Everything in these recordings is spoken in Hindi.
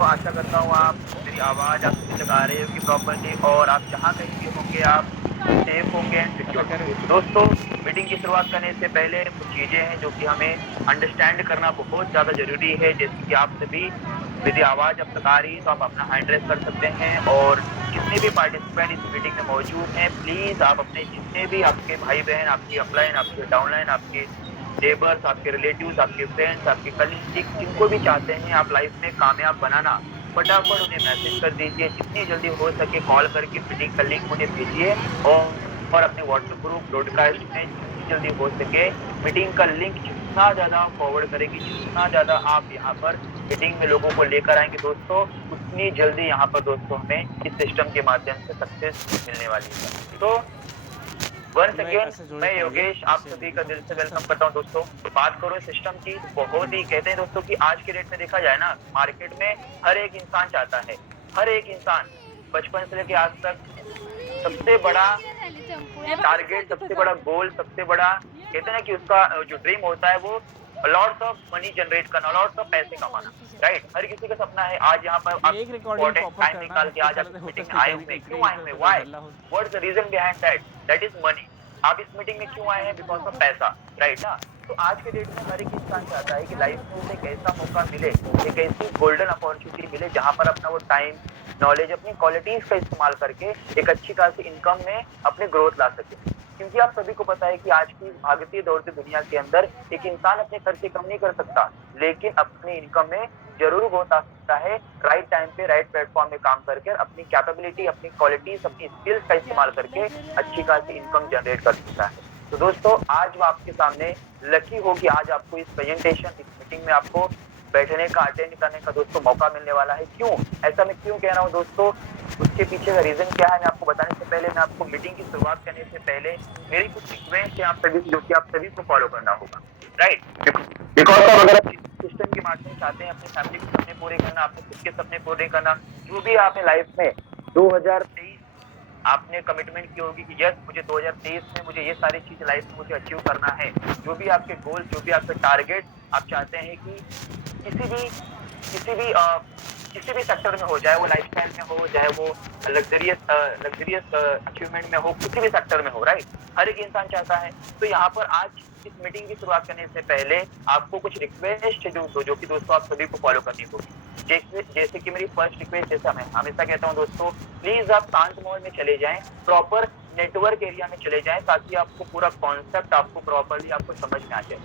तो आशा करता हूँ आप मेरी आवाज़ आप सभी तक आ रही होगी प्रॉपर्ली और आप जहाँ कहीं भी होंगे आप सेफ होंगे एंड सिक्योर होंगे। तो दोस्तों, मीटिंग की शुरुआत करने से पहले कुछ चीज़ें हैं जो कि हमें अंडरस्टैंड करना बहुत ज़्यादा ज़रूरी है। जैसे कि आप सभी यदि आवाज़ अब तक आ रही है तो आप अपना हैंड रेज़ कर सकते हैं और जितने भी पार्टिसिपेंट इस मीटिंग में मौजूद हैं, प्लीज़ आप अपने जितने भी आपके भाई-बहन, आपकी अपलाइन, आपके डाउनलाइन, आपके नेबर्स, आपके रिलेटिव्स, आपके फ्रेंड्स, आपके कलीग जिनको भी चाहते हैं आप लाइफ में कामयाब बनाना, फटाफट उन्हें मैसेज कर दीजिए। जितनी जल्दी हो सके कॉल करके मीटिंग का लिंक उन्हें भेजिए और अपने व्हाट्सएप ग्रुप ब्रॉडकास्ट में जितनी जल्दी हो सके मीटिंग का लिंक जितना ज़्यादा फॉरवर्ड करेंगे, जितना ज़्यादा आप यहाँ पर मीटिंग में लोगों को लेकर आएँगे दोस्तों, उतनी जल्दी यहाँ पर दोस्तों हमें इस सिस्टम के माध्यम से सक्सेस मिलने वाली है। तो वंस मैं अगेन ऐसे जोड़े मैं पड़ोगे योगेश आप जैसे सभी का देखो दिल से पीछे वेलकम सब करता हूँ दोस्तों। तो बात करो सिस्टम की, तो बहुत ही कहते हैं दोस्तों कि आज के डेट में देखा जाए ना, मार्केट में हर एक इंसान चाहता है, हर एक इंसान बचपन से लेके आज तक सबसे बड़ा टारगेट, सबसे बड़ा गोल, सबसे बड़ा कहते हैं ना कि उसका जो ड्रीम होता है वो लॉट्स ऑफ मनी जनरेट करना, लॉट्स ऑफ पैसे कमाना, राइट? हर किसी का सपना है आज यहाँ पर आप एक रिकॉर्डिंग इम्पोर्टेंट प्रॉपर टाइम करना निकाल के आज आप एकला इस होतच मीटिंग में नाही आए कधी हुए हैं। इकडे क्यों आए इकडे हुए हैं? सगळं व्हाई? गल्ला होत what is the reason behind that? That is money. आप इस मीटिंग में क्यों आए हैं? बिकॉज़ ऑफ पैसा, राइट ना? तो आज के डेट में हर एक इंसान चाहता है कि लाइफ में उसे एक ऐसा मौका मिले, एक ऐसी गोल्डन अपॉर्चुनिटी मिले जहाँ पर अपना वो टाइम, नॉलेज, अपनी क्वालिटीज़ का इस्तेमाल करके एक अच्छी खासी इनकम में अपनी ग्रोथ ला सके। क्योंकि आप सभी को पता है कि आज की भागती दौड़ती दुनिया के अंदर एक इंसान अपने खर्चे कम नहीं कर सकता, लेकिन अपनी इनकम में ज़रूर बहुत आ सकता है, राइट टाइम पे राइट प्लेटफ़ॉर्म में काम करके अपनी कैपेबिलिटी, अपनी क्वालिटीज़, अपनी स्किल्स का इस्तेमाल करके अच्छी खासी इनकम जनरेट कर सकता है। तो दोस्तों, आज मैं आपके सामने लकी हूँ कि आज आपको इस प्रेज़ेंटेशन, इस मीटिंग में आपको बैठने का, अटेंड करने का दोस्तों मौका मिलने वाला है। क्यों? ऐसा मैं क्यों कह रहा हूँ दोस्तों? उसके पीछे का रीज़न क्या है, मैं आपको बताने से पहले, मैं आपको मीटिंग की शुरुआत करने से पहले मेरी कुछ रिक्वेस्ट है आप सभी से, जो कि आप सभी को फॉलो करना होगा, राइट? बिकॉज़ ऑफ अगर आप सिस्टम के माध्यम से चाहते हैं अपनी फैमिली के सपने पूरे करना, अपने खुद के सपने पूरे करना, जो भी आपने लाइफ में 2023 आपने कमिटमेंट की होगी कि यस मुझे 2023 में मुझे ये सारी चीज़ें लाइफ में मुझे अचीव करना है। जो भी आपके गोल, जो भी आपके टारगेट आप चाहते हैं कि किसी भी किसी भी किसी भी सेक्टर में हो, चाहे वो लाइफ़स्टाइल में हो, चाहे वो लग्ज़रियस अचीवमेंट में हो, किसी भी सेक्टर में हो, राइट? हर एक इंसान चाहता है। तो यहाँ पर आज इस मीटिंग की शुरुआत करने से पहले आपको कुछ रिक्वेस्ट है जो कि दोस्तों आप सभी को फॉलो करनी होगी। जैसे जैसे कि मेरी फर्स्ट रिक्वेस्ट, जैसा मैं हमेशा कहता हूँ दोस्तों, प्लीज़ आप शांत माहौल में चले जाएँ, प्रॉपर नेटवर्क एरिया में चले जाएँ, ताकि आपको पूरा कॉन्सेप्ट आपको प्रॉपर्ली आपको समझ में आ जाए।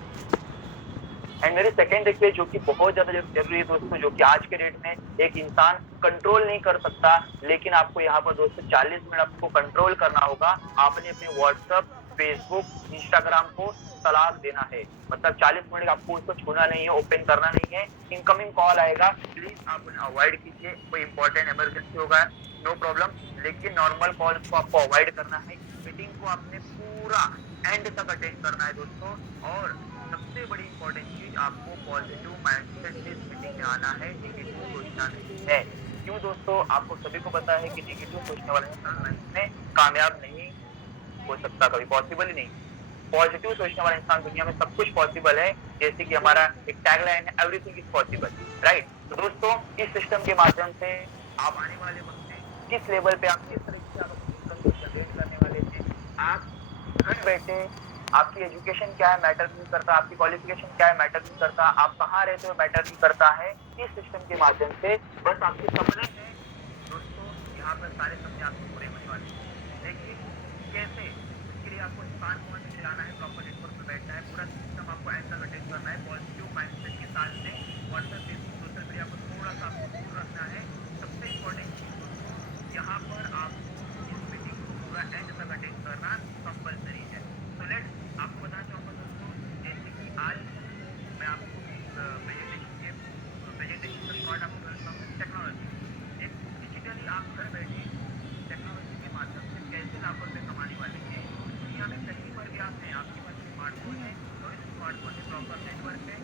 एंड मेरी सेकंड रिक्वेस्ट, जो कि बहुत ज़्यादा ज़रूरी है दोस्तों, जो कि आज के डेट में एक इंसान कंट्रोल नहीं कर सकता, लेकिन आपको यहाँ पर दोस्तों 40 मिनट आपको कंट्रोल करना होगा। आपने अपने व्हाट्सएप, फेसबुक, इंस्टाग्राम को तलाक देना है। मतलब 40 मिनट आपको उसको छूना नहीं है, ओपन करना नहीं है। इनकमिंग कॉल आएगा, प्लीज़ आप उन्हें अवॉइड कीजिए। कोई इंपॉर्टेंट इमरजेंसी होगा, नो प्रॉब्लम, लेकिन नॉर्मल कॉल्स को आपको अवॉइड करना है। मीटिंग को आपने पूरा एंड तक अटेंड करना है दोस्तों। और सबसे बड़ी इम्पोर्टेंट चीज़, आपको पॉजिटिव माइंडसेट से इस मीटिंग में आना है, नेगेटिव सोचना नहीं है। क्यों दोस्तों? आपको सभी को पता है कि नेगेटिव सोचने वाला इंसान लाइफ में कामयाब नहीं हो सकता, कभी पॉसिबल ही नहीं। पॉजिटिव सोचने वाला इंसान, दुनिया में सब कुछ पॉसिबल है। जैसे कि हमारा एक टैगलाइन है, एवरीथिंग इज़ पॉसिबल, राइट? तो दोस्तों, इस सिस्टम के माध्यम से आप आने वाले वक़्त में किस लेवल पे, आप किस तरीके से आप अपनी इनकम को जनरेट करने वाले हैं, आप घर बैठे, आपकी एजुकेशन क्या है मैटर नहीं करता, आपकी क्वालिफ़िकेशन क्या है मैटर नहीं करता, आप कहाँ रहते हो मैटर नहीं करता है। इस सिस्टम के माध्यम से बस आपके सपने हैं दोस्तों, यहाँ पर सारे सपने आपके पूरे होने वाले हैं। लेकिन कैसे? इसके लिए आपको स्मार्ट फ़ोन में चलाना है, प्रॉपर नेटवर्क पे बैठना है, पूरा सिस्टम आपको एंड तक अटेंड करना है, पॉजिटिव माइंडसेट के साथ में व्हाट्सएप, फेसबुक, सोशल मीडिया को थोड़ा-सा आपको दूर रखना है। सबसे इम्पोर्टेंट चीज़ दोस्तों, यहाँ पर आपको इस मीटिंग को पूरा एंड तक अटेंड करना कंपल्सरी है। तो लेट्स आपको बताना चाहूँगा दोस्तों, जैसे कि आज मैं आपको इस प्रेजेंटेशन का शॉर्ट आपको बताता हूँ, टेक्नोलॉजी। एक डिजिटली आप घर बैठे टेक्नोलॉजी के माध्यम से कैसे लाखों रुपए कमाने वाले हैं। दुनिया में कहीं पर भी आप हैं, आपके पास स्मार्टफ़ोन है और इस स्मार्टफ़ोन में प्रॉपर नेटवर्क है,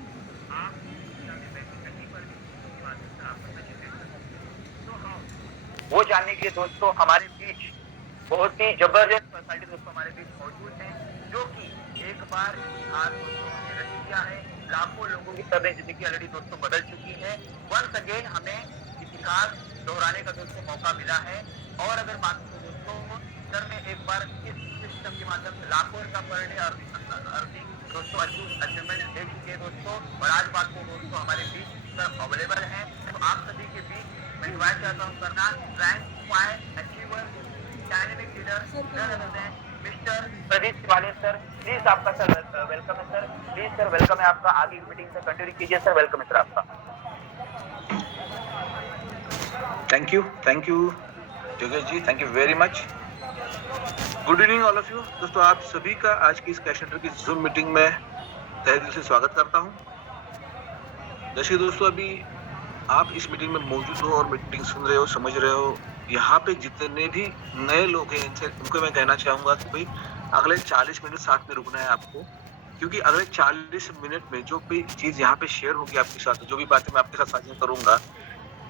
आप दुनिया में बैठे कहीं पर भी इसके माध्यम से आपका पैसे जनरेट कर सकते हैं। तो हाउ? वो जानने के लिए दोस्तों हमारे बीच बहुत ही जबरदस्त पर्सनालिटी दोस्तों हमारे बीच मौजूद हैं, जो कि एक बार इतिहास दोस्तों हमने रच दिया है। लाखों लोगों की तरह ज़िंदगी ऑलरेडी दोस्तों बदल चुकी है। वंस अगेन हमें इस इतिहास दोहराने का दोस्तों मौका मिला है। और अगर बात करूं दोस्तों, सर ने एक बार इस सिस्टम के माध्यम से लाखों का पर डे अर्निंग दोस्तों अचीवमेंट दे चुके हैं दोस्तों। और आज बात को दोस्तों हमारे बीच सर अवेलेबल है, तो आप सभी के बीच मैं इनवाइट चाहता हूँ करना rank 5 achiever dynamic leader none other than mister Pradeep Shivale sir. Please आपका सर वेलकम है सर, प्लीज सर वेलकम है आपका, आगे मीटिंग से कंटिन्यू कीजिए सर, वेलकम है सर आपका। Thank you Yogesh ji, thank you very much. Good evening all of you. दोस्तों आप सभी का आज की इस कैश सेंटर की जूम मीटिंग में तहे दिल से स्वागत करता हूं। जैसे दोस्तों अभी आप इस मीटिंग में मौजूद हो और मीटिंग सुन रहे हो, समझ रहे हो, यहाँ पे जितने भी नए लोग हैं उनको मैं कहना चाहूंगा कि भाई अगले 40 मिनट साथ में रुकना है आपको, क्योंकि अगले 40 मिनट में जो भी चीज यहाँ पे शेयर होगी आपके साथ, जो भी बातें मैं आपके साथ साझा करूंगा,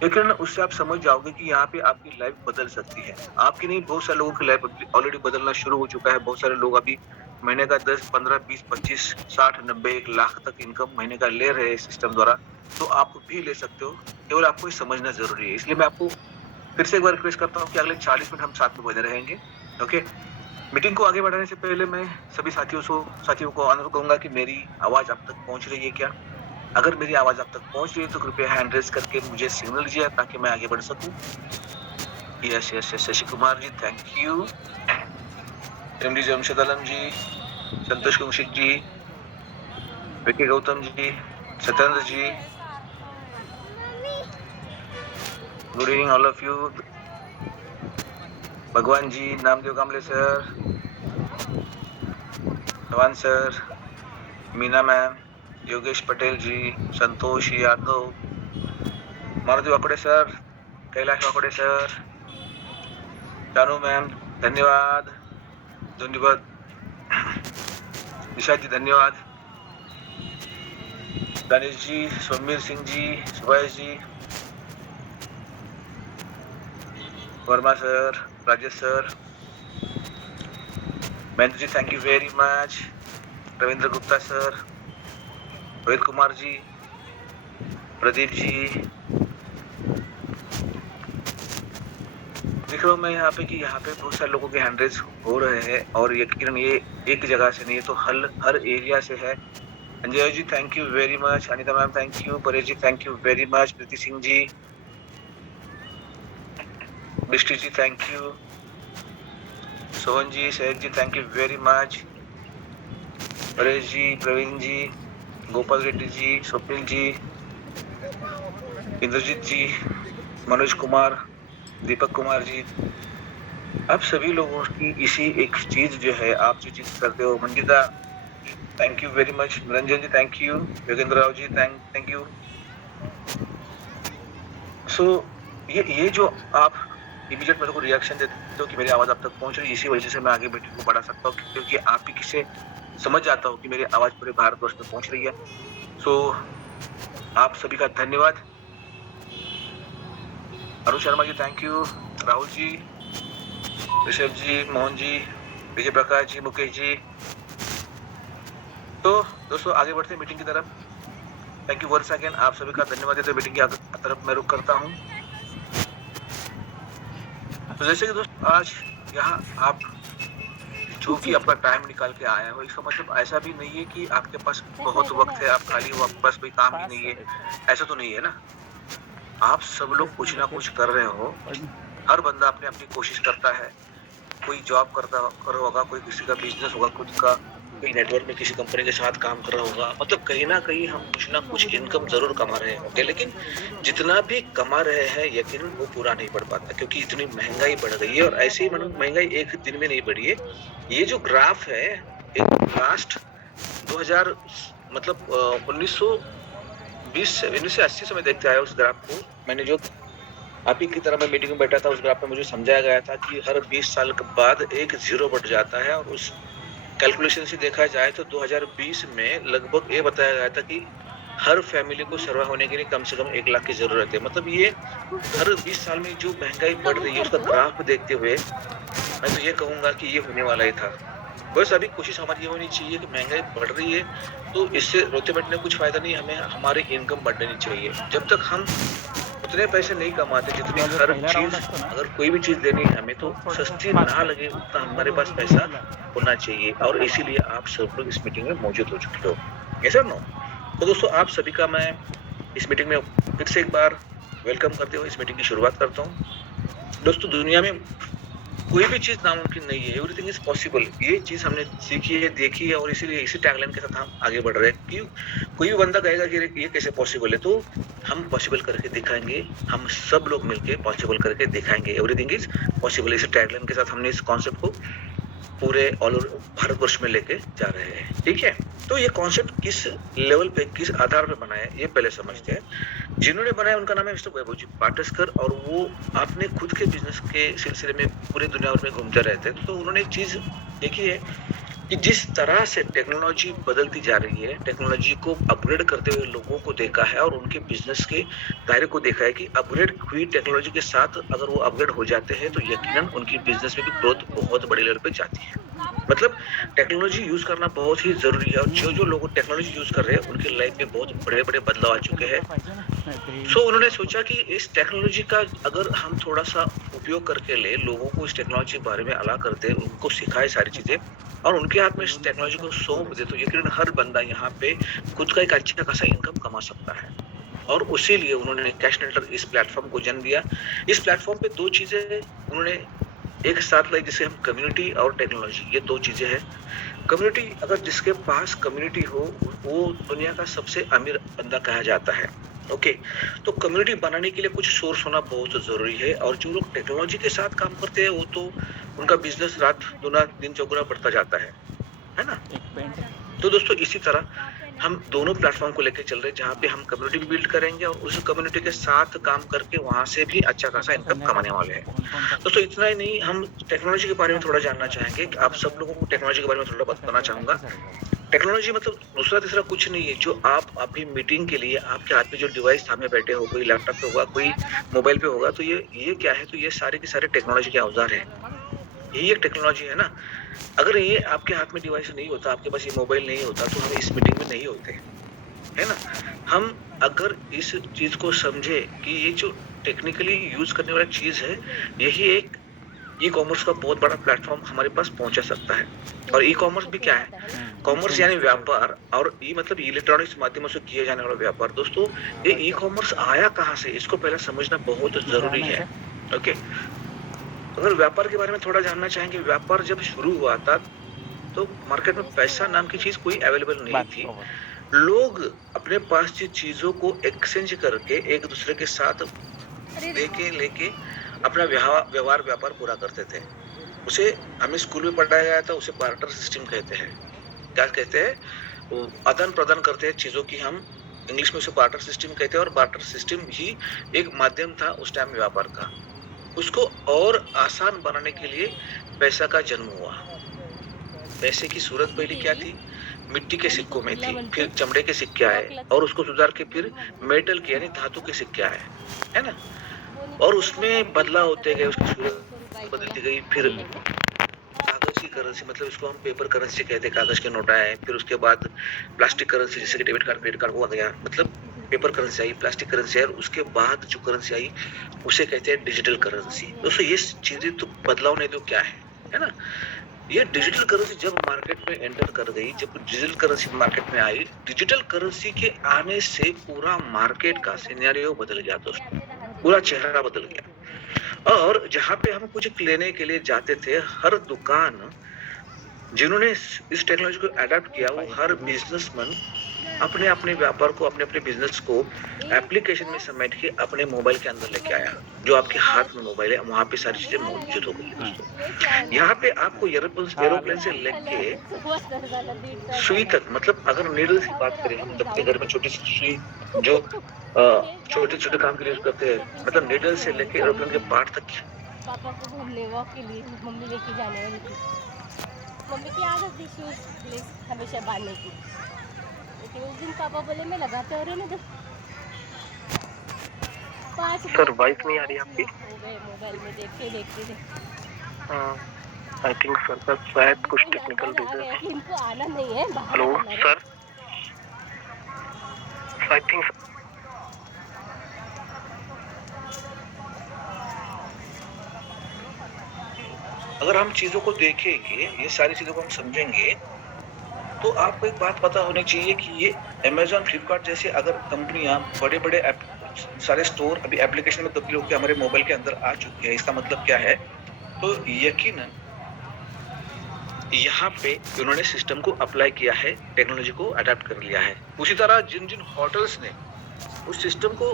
लेकिन उससे आप समझ जाओगे कि यहाँ पे आपकी लाइफ बदल सकती है। आपकी नहीं, बहुत सारे लोगों की लाइफ ऑलरेडी बदलना शुरू हो चुका है। बहुत सारे लोग अभी महीने का 10, 15, 20, 25, 60, 90, 1 लाख तक इनकम महीने का ले रहे हैं सिस्टम द्वारा। तो आप भी ले सकते हो, केवल आपको ये समझना जरूरी है। इसलिए मैं आपको फिर से एक बार रिक्वेस्ट करता हूँ कि अगले 40 मिनट हम साथ में बने रहेंगे। ओके, मीटिंग को आगे बढ़ाने से पहले मैं सभी साथियों को अनुरोध करूंगा कि मेरी आवाज आप तक पहुंच रही है क्या? अगर मेरी आवाज आप तक पहुंच रही है तो कृपया हैंड रेज करके मुझे सिग्नल दीजिए ताकि मैं आगे बढ़ सकूं। Yes, Shashi Kumar ji thank you, MD Jamshed Alam ji, Santosh Kaushik ji, Vicky Gautam ji, Satyendra ji, good evening all of you. Bhagwan ji, Namdev Kamle sir, Dhawan sir, Meena ma'am, Yogesh Patel ji, Santosh Yadav, Maruti Wakode sir, Kailash Wakode sir, Janu ma'am धन्यवाद, निशा जी धन्यवाद, Danish ji, Somir Singh ji, Subhash ji, Verma sir, Rajesh sir, Mahendra ji thank you very much, Ravindra Gupta sir, Rohit Kumar ji, Pradeep ji. देख रहा हूँ मैं यहाँ पे कि यहाँ पे बहुत सारे लोगों के हैंड रेज हो रहे हैं और यकीनन ये एक जगह से नहीं है, तो हर एरिया से है। Anjay ji thank you very much, Anita ma'am thank you, Paresh ji thank you very much, Preeti Singh ji, Bishti ji thank you, Sohan ji, Syed ji thank you very much, Paresh ji, Praveen ji, Gopal Reddy ji, Swapnil ji, Indrajit ji, Manoj Kumar, Deepak Kumar ji, आप सभी लोगों की इसी एक चीज जो है, आप जो चीज करते हो, Manjita thank you very much, Niranjan ji thank you, Yogendra Rao ji thank you. So ये जो आप इमीडिएट मेरे को रिएक्शन देते हो कि मेरी आवाज आप तक पहुंच रही है, इसी वजह से मैं आगे मीटिंग को बढ़ा सकता हूँ, क्योंकि आप ही किसे समझ जाता हूँ कि मेरी आवाज पूरे भारतवर्ष में पहुंच रही है। सो आप सभी का धन्यवाद। अरुण शर्मा जी थैंक यू, राहुल जी, ऋषभ जी, मोहन जी, विजय प्रकाश जी, मुकेश जी। तो दोस्तों आगे बढ़ते हैं मीटिंग की तरफ। थैंक यू वंस अगेन, आप सभी का धन्यवाद देते मीटिंग की तरफ मैं रुक करता हूँ। तो जैसे कि दोस्तों आज यहाँ आप जो कि अपना टाइम निकाल के आए हो, इसका मतलब ऐसा भी नहीं है कि आपके पास बहुत वक्त है, आप खाली हो, आपके पास कोई काम ही नहीं है, ऐसा तो नहीं है ना। आप सब लोग कुछ ना कुछ कर रहे हो, हर बंदा अपनी अपनी कोशिश करता है। कोई जॉब कर रहा होगा, कोई किसी का बिजनेस होगा खुद का, कोई नेटवर्क में किसी कंपनी के साथ काम कर रहा होगा, मतलब कहीं ना कहीं हम कुछ ना कुछ इनकम जरूर कमा रहे होंगे, लेकिन जितना भी कमा रहे हैं यकीनन वो पूरा नहीं बढ़ पाता, क्योंकि इतनी महंगाई बढ़ गई है। और ऐसे ही महंगाई एक दिन में नहीं बढ़ी है। ये जो ग्राफ है एक लास्ट 2000 मतलब 1920 से 1980 से मैं देखते आया उस ग्राफ को। मैंने जो आप ही की तरह मैं मीटिंग में बैठा था, उस ग्राफ में मुझे समझाया गया था कि हर 20 साल के बाद एक जीरो बढ़ जाता है। और उस कैलकुलेशन से देखा जाए तो 2020 में लगभग ये बताया गया था कि हर फैमिली को सर्वाइव होने के लिए कम से कम 1 लाख की जरूरत है। मतलब ये हर 20 साल में जो महंगाई बढ़ रही है उसका ग्राफ देखते हुए मैं तो ये कहूंगा कि ये होने वाला ही था। बस अभी कोशिश हमारी ये होनी चाहिए कि महंगाई बढ़ रही है तो इससे रोते बैठने कुछ फायदा नहीं, हमें हमारी इनकम बढ़नी चाहिए। जब तक हम उतने पैसे नहीं कमाते जितनी हर चीज, अगर कोई भी चीज देनी है हमें तो सस्ती ना लगे उतना हमारे पास पैसा होना चाहिए, और इसीलिए आप सब लोग इस मीटिंग में मौजूद हो चुके हो। ऐसा नो? तो दोस्तों आप सभी का मैं इस मीटिंग में फिर से एक बार वेलकम करते हुए इस मीटिंग की शुरुआत करता हूँ। दोस्तों दुनिया में कोई भी चीज नामुमकिन नहीं है, एवरीथिंग इज पॉसिबल। ये चीज हमने सीखी है, देखी है, और इसीलिए इसी टैगलाइन के साथ हम आगे बढ़ रहे हैं कि कोई भी बंदा कहेगा कि ये कैसे पॉसिबल है, तो हम पॉसिबल करके दिखाएंगे, हम सब लोग मिलके पॉसिबल करके दिखाएंगे। एवरीथिंग इज पॉसिबल, इस टैगलाइन के साथ हमने इस कॉन्सेप्ट को पूरे ऑल ओवर भारतवर्ष में लेके जा रहे हैं। ठीक है, तो ये कॉन्सेप्ट किस लेवल पे, किस आधार पे बना है ये पहले समझते हैं। जिन्होंने बनाया उनका नाम है मिस्टर वैभव जी पाटस्कर, और वो अपने खुद के बिजनेस के सिलसिले में पूरे दुनिया भर में घूमते रहते हैं। तो उन्होंने एक चीज देखी है कि जिस तरह से टेक्नोलॉजी बदलती जा रही है, टेक्नोलॉजी को अपग्रेड करते हुए लोगों को देखा है, और उनके बिजनेस के दायरे को देखा है कि अपग्रेड हुई टेक्नोलॉजी के साथ अगर वो अपग्रेड हो जाते हैं तो यकीनन उनकी बिजनेस में भी ग्रोथ बहुत बड़ी लेवल पे जाती है। मतलब टेक्नोलॉजी यूज करना बहुत ही जरूरी है, और जो जो लोग टेक्नोलॉजी यूज कर रहे हैं उनकी लाइफ में बहुत बड़े बड़े बदलाव आ चुके हैं। सो उन्होंने सोचा कि इस टेक्नोलॉजी का अगर हम थोड़ा सा उपयोग करके ले, लोगों को इस टेक्नोलॉजी के बारे में अला करते, उनको सिखाए सारी चीजें, और उनके हाथ में इस टेक्नोलॉजी को सौंप दे, तो यकीनन हर बंदा यहाँ पे खुद का एक अच्छा खासा इनकम कमा सकता है। और उसी लिए उन्होंने कैश नेटवर्क इस प्लेटफॉर्म को जन्म दिया। इस प्लेटफॉर्म पे दो चीजें उन्होंने एक साथ लाई, जिसे हम कम्युनिटी और टेक्नोलॉजी, ये दो चीजें हैं। कम्युनिटी, अगर जिसके पास कम्युनिटी हो वो दुनिया का सबसे अमीर बंदा कहा जाता है। ओके, तो कम्युनिटी बनाने के लिए कुछ सोर्स होना बहुत जरूरी है, और जो लोग टेक्नोलॉजी के साथ काम करते हैं वो तो उनका बिजनेस रात दुना दिन चौगुना बढ़ता जाता है ना। तो दोस्तों इसी तरह हम दोनों प्लेटफॉर्म को लेकर चल रहे हैं, जहाँ पे हम कम्युनिटी बिल्ड करेंगे और उस कम्युनिटी के साथ काम करके वहां से भी अच्छा खासा इनकम कमाने वाले हैं। दोस्तों इतना ही नहीं, हम टेक्नोलॉजी के बारे में थोड़ा जानना चाहेंगे कि आप सब लोगों को टेक्नोलॉजी के बारे में थोड़ा बताना चाहूंगा। टेक्नोलॉजी मतलब दूसरा तीसरा कुछ नहीं है, जो आप अभी मीटिंग के लिए आपके हाथ में जो डिवाइस थामे बैठे हो, कोई लैपटॉप पे होगा, कोई मोबाइल पे होगा, तो ये क्या है, तो ये सारे के सारे टेक्नोलॉजी के औजार है। यही एक टेक्नोलॉजी है ना। अगर ये आपके हाथ में डिवाइस नहीं होता, आपके पास ये मोबाइल नहीं होता, तो हम इस मीटिंग में नहीं होते, है ना। हम अगर इस चीज को समझे कि ये जो टेक्निकली यूज करने वाली चीज है, यही एक ई कॉमर्स का बहुत बड़ा प्लेटफॉर्म हमारे पास पहुंचा सकता है। और ई कॉमर्स भी क्या है, कॉमर्स यानी व्यापार, और ई मतलब इलेक्ट्रॉनिक्स माध्यमों से किया जाने वाला व्यापार। दोस्तों ये ई कॉमर्स आया कहाँ से, इसको पहले समझना बहुत जरूरी है। ओके, अगर व्यापार के बारे में थोड़ा जानना चाहेंगे, व्यापार जब शुरू हुआ था तो मार्केट में पैसा नाम की चीज कोई अवेलेबल नहीं थी। लोग अपने पास की चीजों को एक्सचेंज करके एक दूसरे के साथ लेके अपना व्यवहार व्यापार पूरा करते थे। उसे हमें स्कूल में पढ़ाया गया था, उसे बार्टर सिस्टम कहते हैं। क्या कहते हैं, आदान प्रदान करते हैं चीजों की, हम इंग्लिश में उसे बार्टर सिस्टम कहते हैं। और बार्टर सिस्टम ही एक माध्यम था उस टाइम व्यापार का। उसको और आसान बनाने के लिए पैसा का जन्म हुआ। पैसे की सूरत पहले क्या थी, मिट्टी के सिक्कों में थी, फिर चमड़े के सिक्के आए, और उसको सुधार के फिर मेटल के यानी धातु के सिक्के आए, है ना। और उसमें बदलाव होते गए, उसकी सूरत बदलती गई। फिर कागज की करेंसी, मतलब इसको हम पेपर करेंसी कहते हैं, कागज के नोट आए। फिर उसके बाद प्लास्टिक करेंसी, जैसे कि डेबिट कार्ड क्रेडिट कार्ड, वो आ गया, मतलब पेपर करेंसी आई, प्लास्टिक करेंसी आई। और उसके बाद जो करेंसी आई उसे कहते हैं डिजिटल करेंसी। दोस्तों ये चीजें तो बदलाव नहीं तो क्या है ना। ये डिजिटल करेंसी जब मार्केट में एंटर कर गई, जब डिजिटल करेंसी मार्केट में आई, डिजिटल करेंसी के आने से पूरा मार्केट का सिनेरियो बदल गया दोस्तों, पूरा चेहरा बदल गया। और जहाँ पे हम कुछ लेने के लिए जाते थे, हर दुकान जिन्होंने इस टेक्नोलॉजी को अडॉप्ट किया, वो हर बिजनेसमैन अपने अपने व्यापार को, अपने अपने बिजनेस को एप्लीकेशन में समेट के अपने मोबाइल के अंदर लेके आया। जो आपके हाथ में मोबाइल है वहां पे सारी चीजें मौजूद हो गई दोस्तों। यहाँ पे आपको एरोप्लेन से लेके सुई तक, मतलब अगर नीडल की बात करें, हम अपने घर में छोटी सी सुई जो छोटे छोटे काम के लिए यूज करते हैं, मतलब नीडल से लेके एरोप्लेन के पार्ट तक। पापा को घूमने वॉक के लिए मम्मी लेके जाने वाली थी। मम्मी की आदत थी शूज हमेशा बांधने की, लेकिन उस दिन पापा बोले मैं लगाते हो रहे ना, तो 5 सर वॉइस नहीं आ रही आपकी? हो गए मोबाइल में देखते देखते। आई थिंक सर का शायद कुछ टेक्निकल रीजन है। इनको आना नहीं है बाहर। हेलो सर, आई थिंक अगर हम चीजों को देखेंगे, ये सारी चीजों को हम समझेंगे, तो आपको एक बात पता होनी चाहिए कि ये अमेजॉन, फ्लिपकार्ट जैसे अगर कंपनियां बड़े बड़े सारे स्टोर अभी एप्लीकेशन में तब्दील होकर हमारे मोबाइल के अंदर आ चुके हैं। इसका मतलब क्या है? तो यकीनन यहाँ पे उन्होंने सिस्टम को अप्लाई किया है, टेक्नोलॉजी को अडेप्ट कर लिया है। उसी तरह जिन जिन होटल्स ने उस सिस्टम को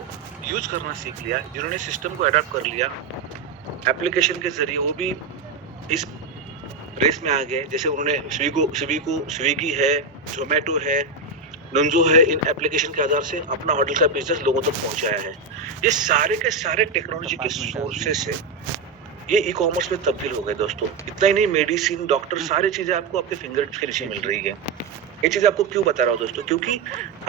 यूज करना सीख लिया, जिन्होंने सिस्टम को अडेप्ट कर लिया एप्लीकेशन के जरिए, वो भी इस रेस में आ गए। जैसे उन्होंने स्विगी है, जोमेटो है, नंजो है, इन एप्लीकेशन के आधार से अपना होटल का बिजनेस लोगों तक पहुंचाया है। ये सारे के सारे टेक्नोलॉजी के सोर्सेस से ये ई कॉमर्स में तब्दील हो गए दोस्तों। इतना ही नहीं, मेडिसिन, डॉक्टर, सारी चीजें आपको आपके फिंगर के नीचे मिल रही है। ये चीज आपको क्यों बता रहा हूँ दोस्तों? क्योंकि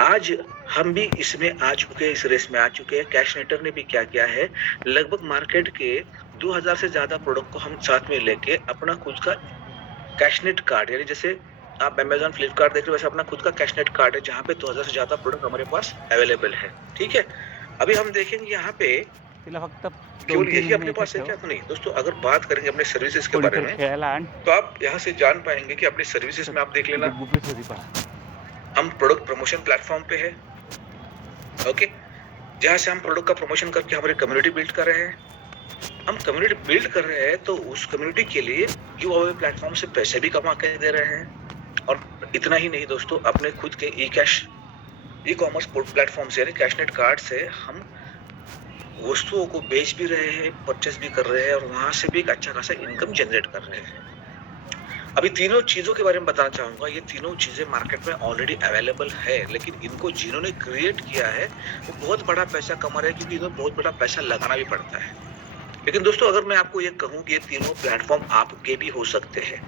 आज हम भी इसमें आ चुके हैं, इस रेस में आ चुके हैं। कैशनेटर ने भी क्या किया है, लगभग मार्केट के 2000 से ज्यादा प्रोडक्ट को हम साथ में लेके अपना खुद का कैशनेट कार्ड, यानी जैसे आप अमेजॉन, फ्लिपकार्ट देख रहे हो, वैसे अपना खुद का कैशनेट कार्ड है जहाँ पे 2000 से ज्यादा प्रोडक्ट हमारे पास अवेलेबल है। ठीक है, अभी हम देखेंगे यहाँ पे केवल यही अपने पास है क्या? तो नहीं दोस्तों, अगर बात करेंगे अपने सर्विसेज के बारे में, तो आप यहाँ से जान पाएंगे कि अपनी सर्विसेज में आप देख लेना, हम प्रोडक्ट प्रमोशन प्लेटफॉर्म पे है। ओके, जहाँ से हम प्रोडक्ट का प्रमोशन करके हमारी कम्युनिटी बिल्ड कर रहे हैं। हम कम्युनिटी बिल्ड कर रहे हैं तो उस कम्युनिटी के लिए गिव अवे प्लेटफॉर्म से पैसे भी कमा के दे रहे हैं। और इतना ही नहीं दोस्तों, अपने खुद के ई कॉमर्स प्लेटफॉर्म से, यानी कैशनेट कार्ड से हम वस्तुओं को बेच भी रहे हैं, परचेस भी कर रहे हैं, और वहां से भी एक अच्छा खासा इनकम जनरेट कर रहे हैं। अभी तीनों चीजों के बारे में बताना चाहूंगा। ये तीनों चीजें मार्केट में ऑलरेडी अवेलेबल है, लेकिन इनको जिन्होंने क्रिएट किया है वो बहुत बड़ा पैसा कमा रहे हैं, क्योंकि इन्हें बहुत बड़ा पैसा लगाना भी पड़ता है। लेकिन दोस्तों, अगर मैं आपको ये कहूँ कि ये तीनों प्लेटफॉर्म आपके भी हो सकते हैं,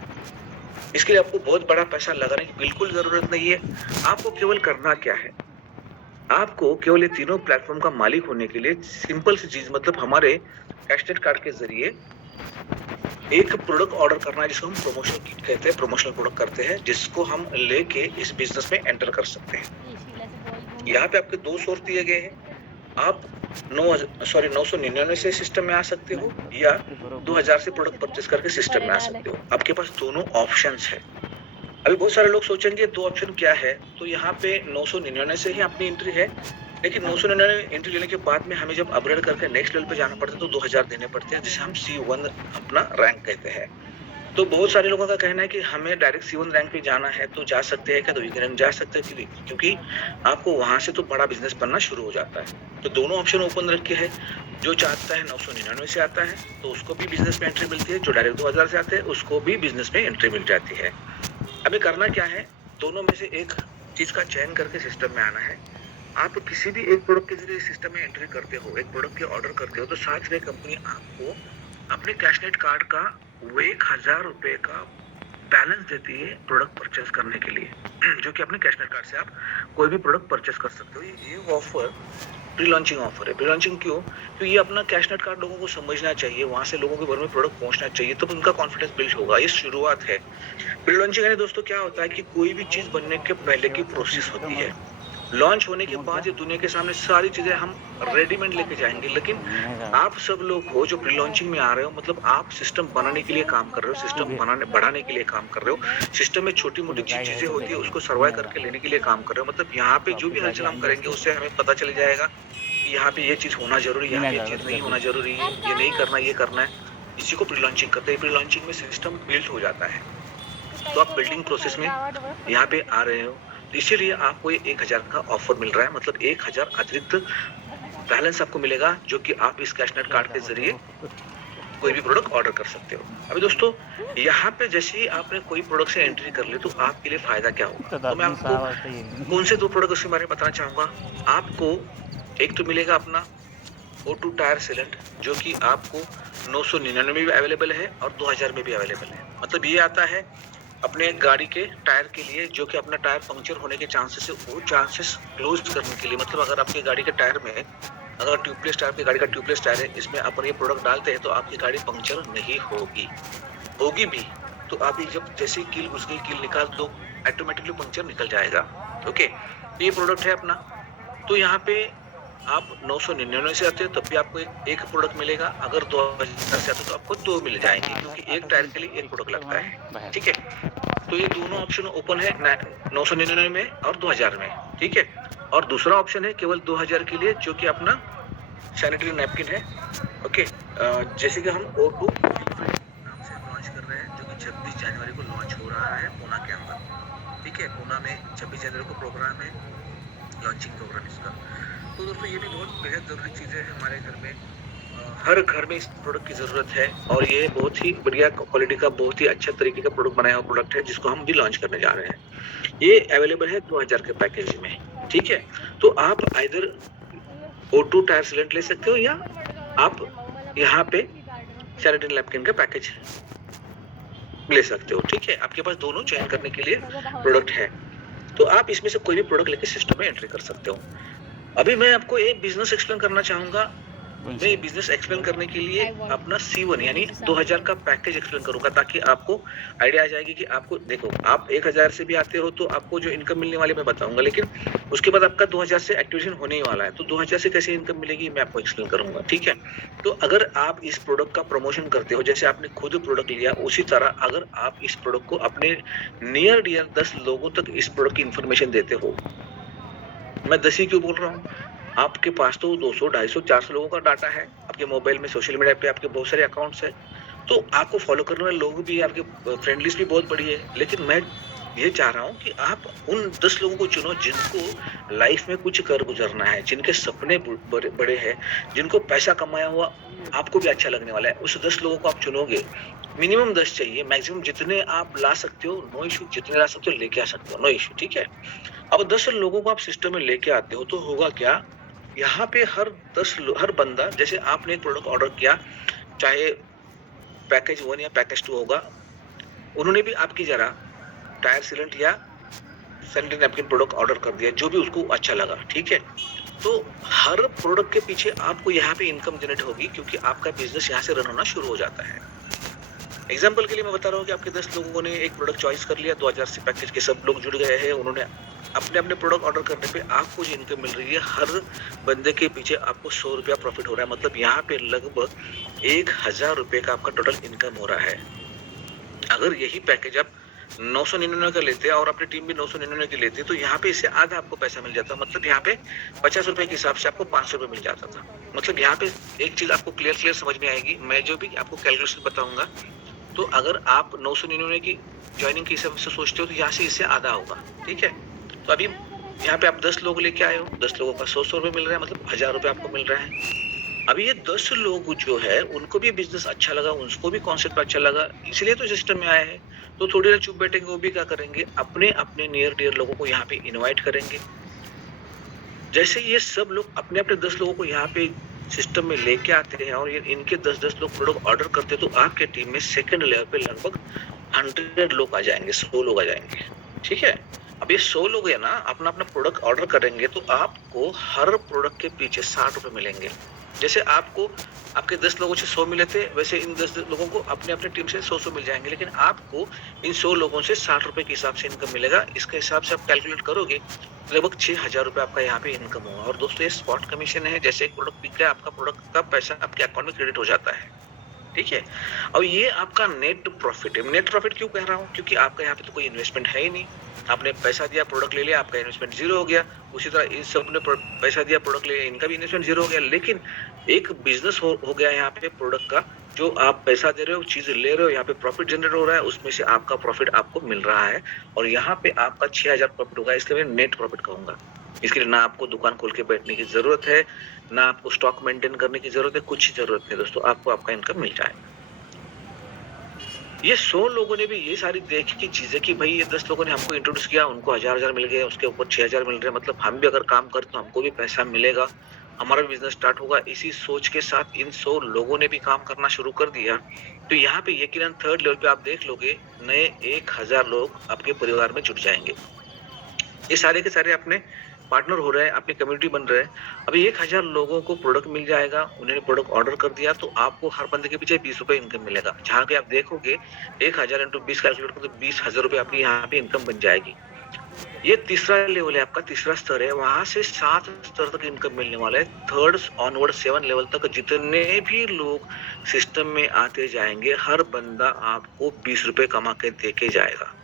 इसके लिए आपको बहुत बड़ा पैसा लगाने की बिल्कुल जरूरत नहीं है। आपको केवल करना क्या है, आपको केवल ये तीनों प्लेटफॉर्म का मालिक होने के लिए सिंपल सी चीज, मतलब हमारे कैशनेट कार्ड के जरिए एक प्रोडक्ट ऑर्डर करना है, जिसको हम प्रमोशनल किट कहते हैं, प्रमोशनल प्रोडक्ट करते हैं, जिसको हम लेके इस बिजनेस में एंटर कर सकते हैं। यहाँ पे आपके 2 सोर्स दिए गए हैं। आप 999 से सिस्टम में आ सकते हो, या 2000 से प्रोडक्ट परचेस करके सिस्टम में आ सकते हो। आपके पास दोनों ऑप्शंस है। अभी बहुत सारे लोग सोचेंगे 2 ऑप्शन क्या है, तो यहाँ पे 999 से ही अपनी एंट्री है, लेकिन 999 एंट्री लेने के बाद में हमें जब अपग्रेड करके नेक्स्ट लेवल पे जाना पड़ता है तो 2000 देने पड़ते हैं, जिसे हम C1 अपना रैंक कहते हैं। तो बहुत सारे लोगों का कहना है कि हमें डायरेक्ट C1 रैंक पे जाना है, तो जा सकते हैं क्या? तो वीकेंड जा सकते हैं कि नहीं, क्योंकि आपको वहां से तो बड़ा बिजनेस बनना शुरू हो जाता है। तो दोनों ऑप्शन ओपन रखे हैं। जो चाहता है 999 से आता है तो उसको भी बिजनेस में एंट्री मिलती है, जो डायरेक्ट 2000 से आते हैं उसको भी बिजनेस में एंट्री मिल जाती है। अभी करना क्या है, दोनों में से एक चीज का चयन करके सिस्टम में आना है। आप किसी भी एक प्रोडक्ट के जरिए सिस्टम में एंट्री करते हो, एक प्रोडक्ट के ऑर्डर करते हो, तो साथ में कंपनी आपको अपने कैशनेट कार्ड का वो 1000 रुपए का बैलेंस देती है प्रोडक्ट परचेस करने के लिए, जो कि अपने कैशनेट कार्ड से आप कोई भी प्रोडक्ट परचेस कर सकते हो। ये ऑफर प्री लॉन्चिंग ऑफर है। प्री लॉन्चिंग क्यों? क्योंकि ये अपना कैशनेट कार्ड लोगों को समझना चाहिए, वहां से लोगों के घर में प्रोडक्ट पहुंचना चाहिए, तब उनका कॉन्फिडेंस बिल्ड होगा। ये शुरुआत है। प्री लॉन्चिंग यानी दोस्तों क्या होता है कि कोई भी चीज बनने के पहले की प्रोसेस होती है। लॉन्च होने के बाद ये दुनिया के सामने सारी चीजें हम रेडीमेड लेके जाएंगे, लेकिन आप सब लोग हो जो प्री लॉन्चिंग में आ रहे हो, मतलब आप सिस्टम बनाने के लिए काम कर रहे हो, सिस्टम बढ़ाने के लिए काम कर रहे हो, सिस्टम में छोटी मोटी चीजें होती है उसको सर्वाइव करके लेने के लिए काम कर रहे हो। मतलब यहाँ पे जो भी हलचल हम करेंगे उससे हमें पता चल जाएगा कि यहाँ पे ये चीज होना जरूरी है, यहाँ पे ये चीज नहीं होना जरूरी है, ये नहीं करना, ये करना है। इसी को प्री लॉन्चिंग करते हैं। प्री लॉन्चिंग में सिस्टम बिल्ड हो जाता है। तो आप बिल्डिंग प्रोसेस में यहाँ पे आ रहे हो, इसीलिए आपको ये 1000 का ऑफर मिल रहा है, मतलब 1000 अतिरिक्त बैलेंस आपको मिलेगा, जो कि आप इस कैशनेट कार्ड के जरिए कोई भी प्रोडक्ट ऑर्डर कर सकते हो। अभी दोस्तों यहाँ पे जैसे ही आपने कोई प्रोडक्ट से एंट्री कर ली तो आपके लिए फायदा क्या होगा, तो मैं आपको कौन से 2 प्रोडक्ट उसके बारे में बताना चाहूंगा। आपको एक तो मिलेगा अपना O2 टायर सीलेंट, जो कि आपको 999 में भी अवेलेबल है और 2000 में भी अवेलेबल है। मतलब ये आता है अपने गाड़ी के टायर के लिए, जो कि अपना टायर पंक्चर होने के चांसेस है, वो चांसेस क्लोज करने के लिए। मतलब अगर आपकी गाड़ी के टायर में अगर ट्यूबलेस टायर, आपकी गाड़ी का ट्यूबलेस टायर है, इसमें अपन ये प्रोडक्ट डालते हैं तो आपकी गाड़ी पंक्चर नहीं होगी भी तो आप जब जैसे कील घुस गई, कील निकाल दो, ऑटोमेटिकली पंक्चर निकल जाएगा। ओके, तो ये प्रोडक्ट है अपना। तो यहाँ पे आप 999 से आते हो तब भी आपको एक प्रोडक्ट मिलेगा, अगर 2000 से आते हो तो आपको 2 मिल जाएंगे, क्योंकि एक टायर के लिए एक प्रोडक्ट लगता है। ठीक है, तो ये दोनों ऑप्शन ओपन है 999 में और 2000 में। ठीक है, और दूसरा ऑप्शन है केवल 2000 के लिए, जो कि अपना सैनिटरी नैपकिन है। ओके, जैसे कि हम O2 नाम से लॉन्च कर रहे हैं, जो कि 26 जनवरी को लॉन्च हो रहा है पूना के अंदर। ठीक है, पूना में 26 जनवरी को प्रोग्राम है, लॉन्चिंग प्रोग्राम इसका। तो दोस्तों ये भी बहुत बेहद जरूरी चीज़ है हमारे घर में। हर घर में इस प्रोडक्ट की ज़रूरत है, और ये बहुत ही बढ़िया क्वालिटी का, बहुत ही अच्छा तरीके का प्रोडक्ट बनाया हुआ प्रोडक्ट है, जिसको हम भी लॉन्च करने जा रहे हैं। ये अवेलेबल है 2000 के पैकेज में। ठीक है, तो आप आइदर O2 टायर सिलेंडर ले सकते हो, या आप यहाँ पे सैनिटरी नैपकिन का पैकेज ले सकते हो। ठीक है, आपके पास दोनों चयन करने के लिए प्रोडक्ट है, तो आप इसमें से कोई भी प्रोडक्ट लेके सिस्टम में एंट्री कर सकते हो। अभी मैं आपको एक बिजनेस एक्सप्लेन करना चाहूंगा। मैं ये बिजनेस एक्सप्लेन करने के लिए अपना C1 यानी 2000 का पैकेज एक्सप्लेन करूंगा, ताकि आपको आइडिया आ जाएगी कि आपको, देखो आप 1000 से भी आते हो तो आपको जो इनकम मिलने वाली मैं बताऊंगा, लेकिन उसके बाद आपका 2000 से एक्टिवेशन होने ही वाला है, तो 2000 से कैसे इनकम मिलेगी मैं आपको एक्सप्लेन करूंगा। ठीक है, तो अगर आप इस प्रोडक्ट का प्रमोशन करते हो, जैसे आपने खुद प्रोडक्ट लिया, उसी तरह अगर आप इस प्रोडक्ट को अपने नियर डियर 10 लोगों तक इस प्रोडक्ट की इंफॉर्मेशन देते हो, मैं 10 ही क्यों बोल रहा हूँ, आपके पास तो 200, 250, 400 लोगों का डाटा है, आपके मोबाइल में सोशल मीडिया पे आपके बहुत सारे अकाउंट्स हैं, तो आपको फॉलो करने वाले लोग भी, आपके फ्रेंड लिस्ट भी बहुत बड़ी है। लेकिन मैं ये चाह रहा हूँ कि आप उन 10 लोगों को चुनो जिनको लाइफ में कुछ कर गुजरना है, जिनके सपने बड़े हैं, जिनको पैसा कमाया हुआ आपको भी अच्छा लगने वाला है। उस 10 लोगों को आप चुनोगे, मिनिमम 10 चाहिए, मैक्सिमम जितने आप ला सकते हो, नो इशू, जितने ला सकते हो लेके आ सकते हो, नो इशू। ठीक है, अब 10 लोगों को आप सिस्टम में लेके आते हो तो होगा क्या, यहाँ पे हर बंदा, जैसे आपने एक प्रोडक्ट ऑर्डर किया, चाहे पैकेज 1 या पैकेज 2 होगा, उन्होंने भी आपकी जरा टायर सिलेंट या सैनिटरी नैपकिन प्रोडक्ट ऑर्डर कर दिया, जो भी उसको अच्छा लगा। ठीक है, तो हर प्रोडक्ट के पीछे आपको यहाँ पे इनकम जनरेट होगी, क्योंकि आपका बिजनेस यहाँ से रन होना शुरू हो जाता है। एग्जाम्पल के लिए मैं बता रहा हूँ कि आपके 10 लोगों ने एक प्रोडक्ट चॉइस कर लिया, 2000 से पैकेज के सब लोग जुड़ गए हैं, उन्होंने अपने अपने प्रोडक्ट ऑर्डर करने पे आपको जो इनकम मिल रही है, हर बंदे के पीछे आपको 100 रुपया प्रॉफिट हो रहा है, मतलब यहाँ पे लगभग 1000 रुपये का आपका टोटल इनकम हो रहा है। अगर यही पैकेज आप 999 का लेते हैं और अपनी टीम भी 999 की लेते, तो यहाँ पे इससे आधा आपको पैसा मिल जाता, मतलब यहाँ पे 50 रुपए के हिसाब से आपको 500 रुपए मिल जाता था। मतलब यहाँ पे एक चीज आपको क्लियर समझ में आएगी, मैं जो भी आपको कैलकुलेशन बताऊंगा, तो अगर आप 999 की ज्वाइनिंग के हिसाब से सोचते हो तो यहाँ से इससे आधा होगा। ठीक है, तो अभी यहाँ पे आप 10 लोग लेके आए हो, 10 लोगों का 100 रुपए मिल रहा है, मतलब 1000 रुपए आपको मिल रहा है। अभी ये 10 लोग जो है उनको भी बिजनेस अच्छा लगा, उनको भी कॉन्सेप्ट अच्छा लगा, इसलिए तो सिस्टम में आए हैं। तो थोड़ी देर चुप बैठेंगे, वो भी क्या करेंगे, अपने अपने नियर डियर लोगों को यहाँ पे इनवाइट करेंगे। जैसे ये सब लोग अपने अपने 10 लोगों को यहाँ पे सिस्टम में लेके आते हैं और ये इनके 10-10 लोग प्रोडक्ट ऑर्डर करते हैं, तो आपके टीम में सेकंड लेवल पे लगभग 100 लोग आ जाएंगे, 100 लोग आ जाएंगे। ठीक है, अब ये 100 लोग है ना, अपना अपना प्रोडक्ट ऑर्डर करेंगे, तो आपको हर प्रोडक्ट के पीछे 60 रुपए मिलेंगे। जैसे आपको आपके 10 लोगों से 100 मिले थे, वैसे इन 10 लोगों को अपने अपने टीम से 100 मिल जाएंगे, लेकिन आपको इन 100 लोगों से 60 रुपए के हिसाब से इनकम मिलेगा। इसके हिसाब से आप कैलकुलेट करोगे, लगभग 6000 रुपए आपका यहाँ पे इनकम होगा। और दोस्तों ये स्पॉट कमीशन है, जैसे एक प्रोडक्ट बिक गया, आपका प्रोडक्ट का पैसा आपके अकाउंट में क्रेडिट हो जाता है। ठीक है, और ये आपका नेट प्रॉफिट है। नेट प्रॉफिट क्यों कह रहा हूँ, क्योंकि आपका यहाँ पे तो कोई इन्वेस्टमेंट है ही नहीं, आपने पैसा दिया, प्रोडक्ट ले लिया, आपका इन्वेस्टमेंट जीरो हो गया। उसी तरह इन सब ने पैसा दिया, प्रोडक्ट ले लिया, इनका भी इन्वेस्टमेंट जीरो हो गया। लेकिन एक बिजनेस हो गया यहाँ पे प्रोडक्ट का, जो आप पैसा दे रहे हो, चीज ले रहे हो, यहाँ पे प्रॉफिट जनरेट हो रहा है, उसमें से आपका प्रॉफिट आपको मिल रहा है, और यहाँ पे आपका 6000 प्रॉफिट होगा, इसलिए मैं नेट प्रॉफिट कहूंगा। इसके लिए ना आपको दुकान खोल के बैठने की जरूरत है, ना आपको स्टॉक मेंटेन करने की जरूरत है, कुछ जरूरत नहीं दोस्तों, आपको आपका इनकम मिल जाएगा। ये 100 लोगों ने भी ये सारी देखी की चीजें कि भाई ये 10 लोगों ने हमको इंट्रोड्यूस किया, उनको 1000 मिल गए, उसके ऊपर 6000 मिल रहे हैं, मतलब हम भी अगर काम करें तो हमको भी पैसा मिलेगा, हमारा बिजनेस स्टार्ट होगा। इसी सोच के साथ इन 100 लोगों ने भी काम करना शुरू कर दिया। तो यहाँ पे यकीनन थर्ड लेवल पे आप देख लोगे, नए 1000 लोग आपके परिवार में जुट जाएंगे। ये सारे के सारे अपने पार्टनर हो रहे हैं, अपनी कम्युनिटी बन रहे हैं। अभी 1000 लोगों को प्रोडक्ट मिल जाएगा, उन्होंने प्रोडक्ट ऑर्डर कर दिया, तो आपको हर बंदे के पीछे 20 रुपए इनकम मिलेगा। जहाँ पे आप देखोगे 1000 × 20 कैलकुलेट करो तो 20,000 रुपए आपकी यहाँ पे इनकम बन जाएगी। ये तीसरा लेवल है, आपका तीसरा स्तर है। वहां से 7 स्तर तक इनकम मिलने वाला है। थर्ड ऑनवर्ड 7 लेवल तक जितने भी लोग सिस्टम में आते जाएंगे, हर बंदा आपको 20 रुपए कमा के दे के जाएगा।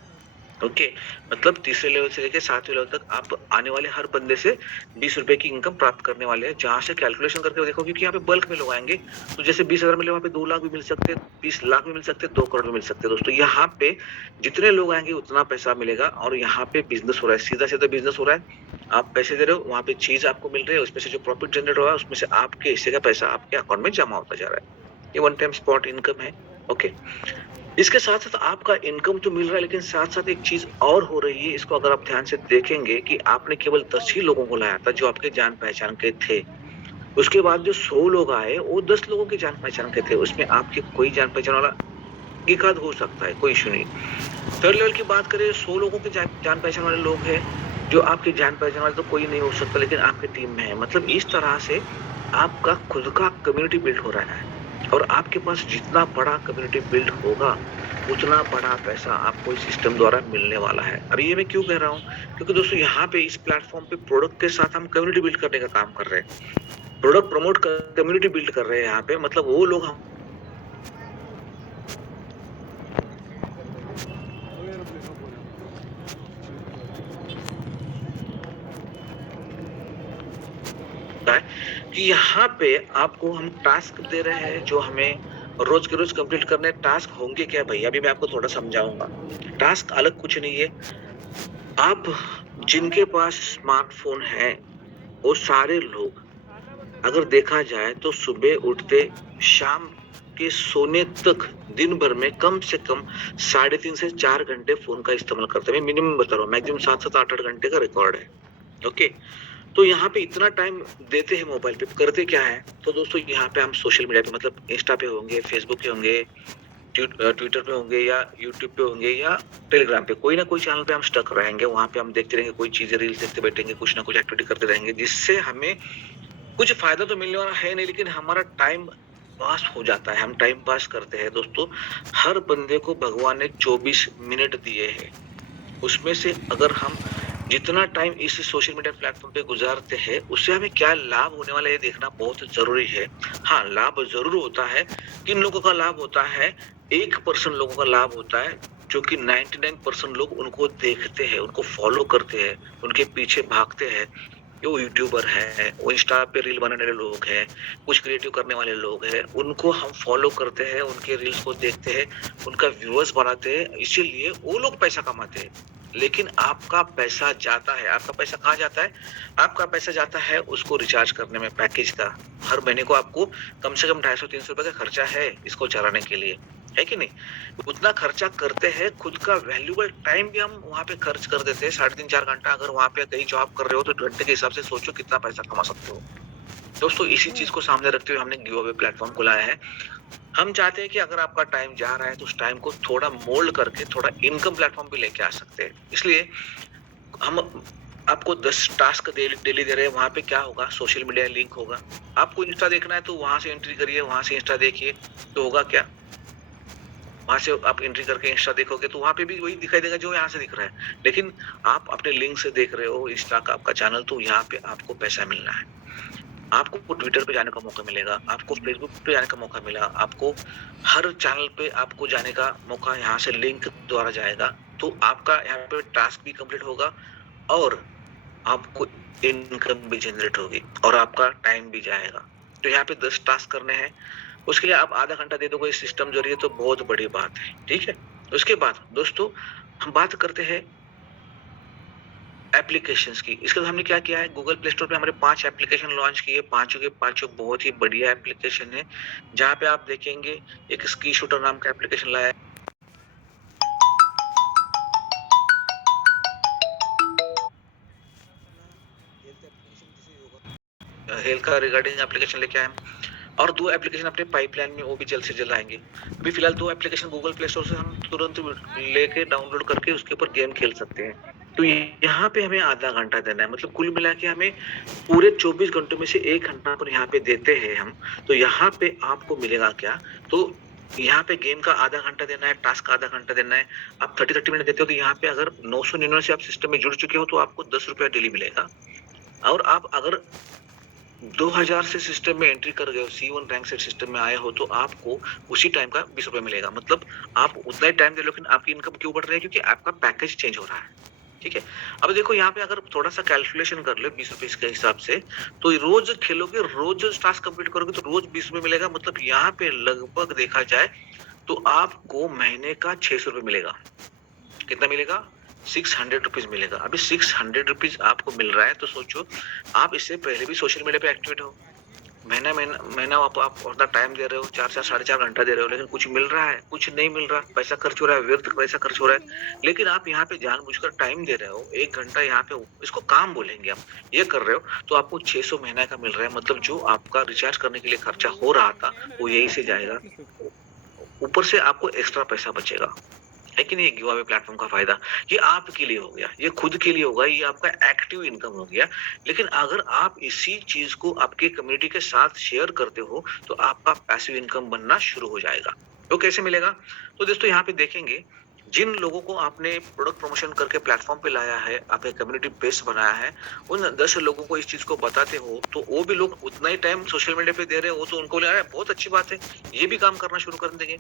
ओके, मतलब तीसरे लेवल से लेके 7वें लेवल तक आप आने वाले हर बंदे से 20 रुपए की इनकम प्राप्त करने वाले हैं। जहां से कैलकुलेशन करके देखो, क्योंकि यहाँ पे बल्क में लोग आएंगे, तो जैसे 20,000 मिले वहां पे 2 लाख भी मिल सकते हैं, 20 लाख भी मिल सकते हैं, 2 करोड़ भी मिल सकते हैं। दोस्तों यहाँ पे जितने लोग आएंगे उतना पैसा मिलेगा, और यहाँ पे बिजनेस हो रहा है, सीधा सीधा बिजनेस हो रहा है। आप पैसे दे रहे हो, वहां पे चीज आपको मिल रही है, उसमें से जो प्रॉफिट जनरेट हो रहा है उसमें से आपके हिस्से का पैसा आपके अकाउंट में जमा होता जा रहा है। ये वन टाइम स्पॉट इनकम है। ओके, इसके साथ साथ आपका इनकम तो मिल रहा है, लेकिन साथ साथ एक चीज और हो रही है। इसको अगर आप ध्यान से देखेंगे कि आपने केवल 10 ही लोगों को लाया था जो आपके जान पहचान के थे, उसके बाद जो 100 लोग आए वो 10 लोगों के जान पहचान के थे। उसमें आपके कोई जान पहचान वाला एक आध हो सकता है, कोई इशू नहीं। थर्ड लेवल की बात करें, 100 लोगों के जान पहचान वाले लोग हैं, जो आपके जान पहचान वाले तो कोई नहीं हो सकता, लेकिन आपके टीम में है। मतलब इस तरह से आपका खुद का कम्युनिटी बिल्ड हो रहा है, और आपके पास जितना बड़ा कम्युनिटी बिल्ड होगा उतना बड़ा पैसा आपको इस सिस्टम द्वारा मिलने वाला है। अब ये मैं क्यों कह रहा हूँ, क्योंकि दोस्तों यहाँ पे इस प्लेटफॉर्म पे प्रोडक्ट के साथ हम कम्युनिटी बिल्ड करने का काम कर रहे हैं। प्रोडक्ट प्रमोट कर कम्युनिटी बिल्ड कर रहे हैं यहाँ पे। मतलब वो लोग हम कि यहाँ पे आपको हम टास्क दे रहे हैं जो हमें रोज के रोज कंप्लीट करने। टास्क होंगे क्या भाई, अभी मैं आपको थोड़ा समझाऊंगा। टास्क अलग कुछ नहीं है। आप जिनके पास स्मार्टफोन है वो सारे लोग, अगर देखा जाए तो सुबह उठते शाम के सोने तक दिन भर में कम से कम 3.5 से 4 घंटे फोन का इस्तेमाल करते हैं। मैं मिनिमम बता रहा हूँ, मैक्सिमम 7 8 घंटे का रिकॉर्ड है। ओके, तो यहाँ पे इतना टाइम देते हैं मोबाइल पे, करते क्या है। तो दोस्तों यहाँ पे हम सोशल मीडिया पे, मतलब इंस्टा पे होंगे, फेसबुक पे होंगे, ट्विटर पे होंगे, या यूट्यूब पे होंगे, या टेलीग्राम पे, कोई ना कोई चैनल पे हम स्टक रहेंगे। वहां पे हम देखते रहेंगे, कोई चीजें रील्स देखते बैठेंगे, कुछ ना कुछ एक्टिविटी करते रहेंगे, जिससे हमें कुछ फायदा तो मिलने वाला है नहीं, लेकिन हमारा टाइम पास हो जाता है। हम टाइम पास करते हैं। दोस्तों हर बंदे को भगवान ने 24 मिनट दिए हैं, उसमें से अगर हम जितना टाइम इस सोशल मीडिया प्लेटफॉर्म पे गुजारते हैं उससे हमें क्या लाभ होने वाला है ये देखना बहुत जरूरी है। हाँ, लाभ जरूर होता है। किन लोगों का लाभ होता है? 1% लोगों का लाभ होता है, जो कि 99% लोग उनको देखते हैं, उनको फॉलो करते हैं, उनके पीछे भागते हैं। वो यूट्यूबर है, वो इंस्टा पे रील बनाने वाले लोग हैं, कुछ क्रिएटिव करने वाले लोग हैं, उनको हम फॉलो करते हैं, उनके रील्स को देखते हैं, उनका व्यूअर्स बनाते हैं, इसीलिए वो लोग पैसा कमाते हैं। लेकिन आपका पैसा जाता है, आपका पैसा कहाँ जाता है? आपका पैसा जाता है उसको रिचार्ज करने में, पैकेज का। हर महीने को आपको कम से कम 250-300 रुपए का खर्चा है इसको चलाने के लिए, है कि नहीं? उतना खर्चा करते हैं, खुद का वैल्यूएबल टाइम भी हम वहाँ पे खर्च कर देते हैं। 3.5-4 घंटा अगर वहाँ पे कहीं जॉब कर रहे हो तो घंटे के हिसाब से सोचो कितना पैसा कमा सकते हो। दोस्तों इसी चीज को सामने रखते हुए हमने गिव अवे प्लेटफॉर्म को लाया है। हम चाहते हैं कि अगर आपका टाइम जा रहा है तो उस टाइम को थोड़ा मोल्ड करके थोड़ा इनकम प्लेटफॉर्म पे लेके आ सकते हैं। इसलिए हम आपको 10 टास्क डेली दे रहे हैं। वहां पे क्या होगा? सोशल मीडिया लिंक होगा। आपको इंस्टा देखना है तो वहां से एंट्री करिए, वहां से इंस्टा देखिए, तो होगा क्या? वहां से आप एंट्री करके इंस्टा देखोगे तो वहां पे भी वही दिखाई देगा जो यहाँ से दिख रहा है, लेकिन आप अपने लिंक से देख रहे हो इंस्टा का आपका चैनल, तो यहाँ पे आपको पैसा मिलना है। आपको ट्विटर पे जाने का मौका मिलेगा, आपको फेसबुक पे जाने का मौका मिला, आपको हर चैनल पे आपको जाने का मौका यहाँ से लिंक द्वारा जाएगा। तो आपका यहाँ पे टास्क भी कंप्लीट होगा और आपको इनकम भी जनरेट होगी और आपका टाइम भी जाएगा। तो यहाँ पे 10 टास्क करने हैं, उसके लिए आप आधा घंटा दे दोगे इस सिस्टम जरिए तो बहुत बड़ी बात है, ठीक है। उसके बाद दोस्तों हम बात करते हैं एप्लीकेशंस की। इसके बाद हमने क्या किया है, गूगल प्ले स्टोर पे हमारे 5 एप्लीकेशन लॉन्च किए, पांचों के पांचों बहुत ही बढ़िया एप्लीकेशन है। जहाँ पे आप देखेंगे एक स्की शूटर नाम का एप्लीकेशन लाया है, हेल्थ का रिगार्डिंग एप्लीकेशन लेके आए, और 2 एप्लीकेशन अपने पाइपलाइन में, वो भी जल्द से जल्द आएंगे। अभी फिलहाल 2 एप्लीकेशन गूगल प्ले स्टोर से हम तुरंत लेके डाउनलोड करके उसके ऊपर गेम खेल सकते हैं। तो यहाँ पे हमें आधा घंटा देना है, मतलब कुल मिला के हमें पूरे 24 घंटों में से 1 घंटा पर यहाँ पे देते हैं हम। तो यहाँ पे आपको मिलेगा क्या, तो यहाँ पे गेम का आधा घंटा देना है, टास्क का आधा घंटा देना है। आप 30-30 मिनट देते हो तो यहाँ पे अगर 999 से आप सिस्टम में जुड़ चुके हो तो आपको 10 रुपया डेली मिलेगा। और आप अगर 2000 से सिस्टम में एंट्री कर गए हो, C1 रैंक से सिस्टम में आए हो, तो आपको उसी टाइम का 20 रुपए मिलेगा। मतलब आप उतना ही टाइम दे लो, लेकिन आपकी इनकम क्यों बढ़ रही है? क्योंकि आपका पैकेज चेंज हो रहा है। ठीक है। अब देखो यहाँ पे अगर थोड़ा सा कैलकुलेशन कर ले 20 रुपए के हिसाब से, तो रोज खेलोगे, रोज टास्क कंप्लीट करोगे तो रोज 20 रुपए मिलेगा। मतलब यहाँ पे लगभग देखा जाए तो आपको महीने का 600 रुपए मिलेगा। कितना मिलेगा? 600 रुपीज मिलेगा। अभी 600 रुपीज आपको मिल रहा है तो सोचो, आप इससे पहले भी सोशल मीडिया पे एक्टिवेट हो, महीना आप अपना टाइम दे रहे हो, 4 से 4.5 घंटा दे रहे हो, लेकिन कुछ मिल रहा है? कुछ नहीं मिल रहा। पैसा खर्च हो रहा है, व्यर्थ पैसा खर्च हो रहा है। लेकिन आप यहाँ पे जानबूझकर टाइम दे रहे हो, 1 घंटा यहाँ पे, इसको काम बोलेंगे आप, ये कर रहे हो तो आपको 600 महीने का मिल रहा है। मतलब जो आपका रिचार्ज करने के लिए खर्चा हो रहा था वो यही से जाएगा, ऊपर से आपको एक्स्ट्रा पैसा बचेगा। है कि नहीं? गिव अवे प्लेटफॉर्म का फायदा ये आपके लिए हो गया, ये खुद के लिए होगा, ये आपका एक्टिव इनकम हो गया। लेकिन अगर आप इसी चीज को आपके कम्युनिटी के साथ शेयर करते हो तो आपका पैसिव इनकम बनना शुरू हो जाएगा। तो कैसे मिलेगा? तो दोस्तों यहाँ पे देखेंगे, जिन लोगों को आपने प्रोडक्ट प्रमोशन करके प्लेटफॉर्म पे लाया है, आपने कम्युनिटी बेस बनाया है, उन 10 लोगों को इस चीज को बताते हो तो वो भी लोग उतना ही टाइम सोशल मीडिया पे दे रहे हो तो उनको लगा बहुत अच्छी बात है, ये भी काम करना शुरू कर देंगे।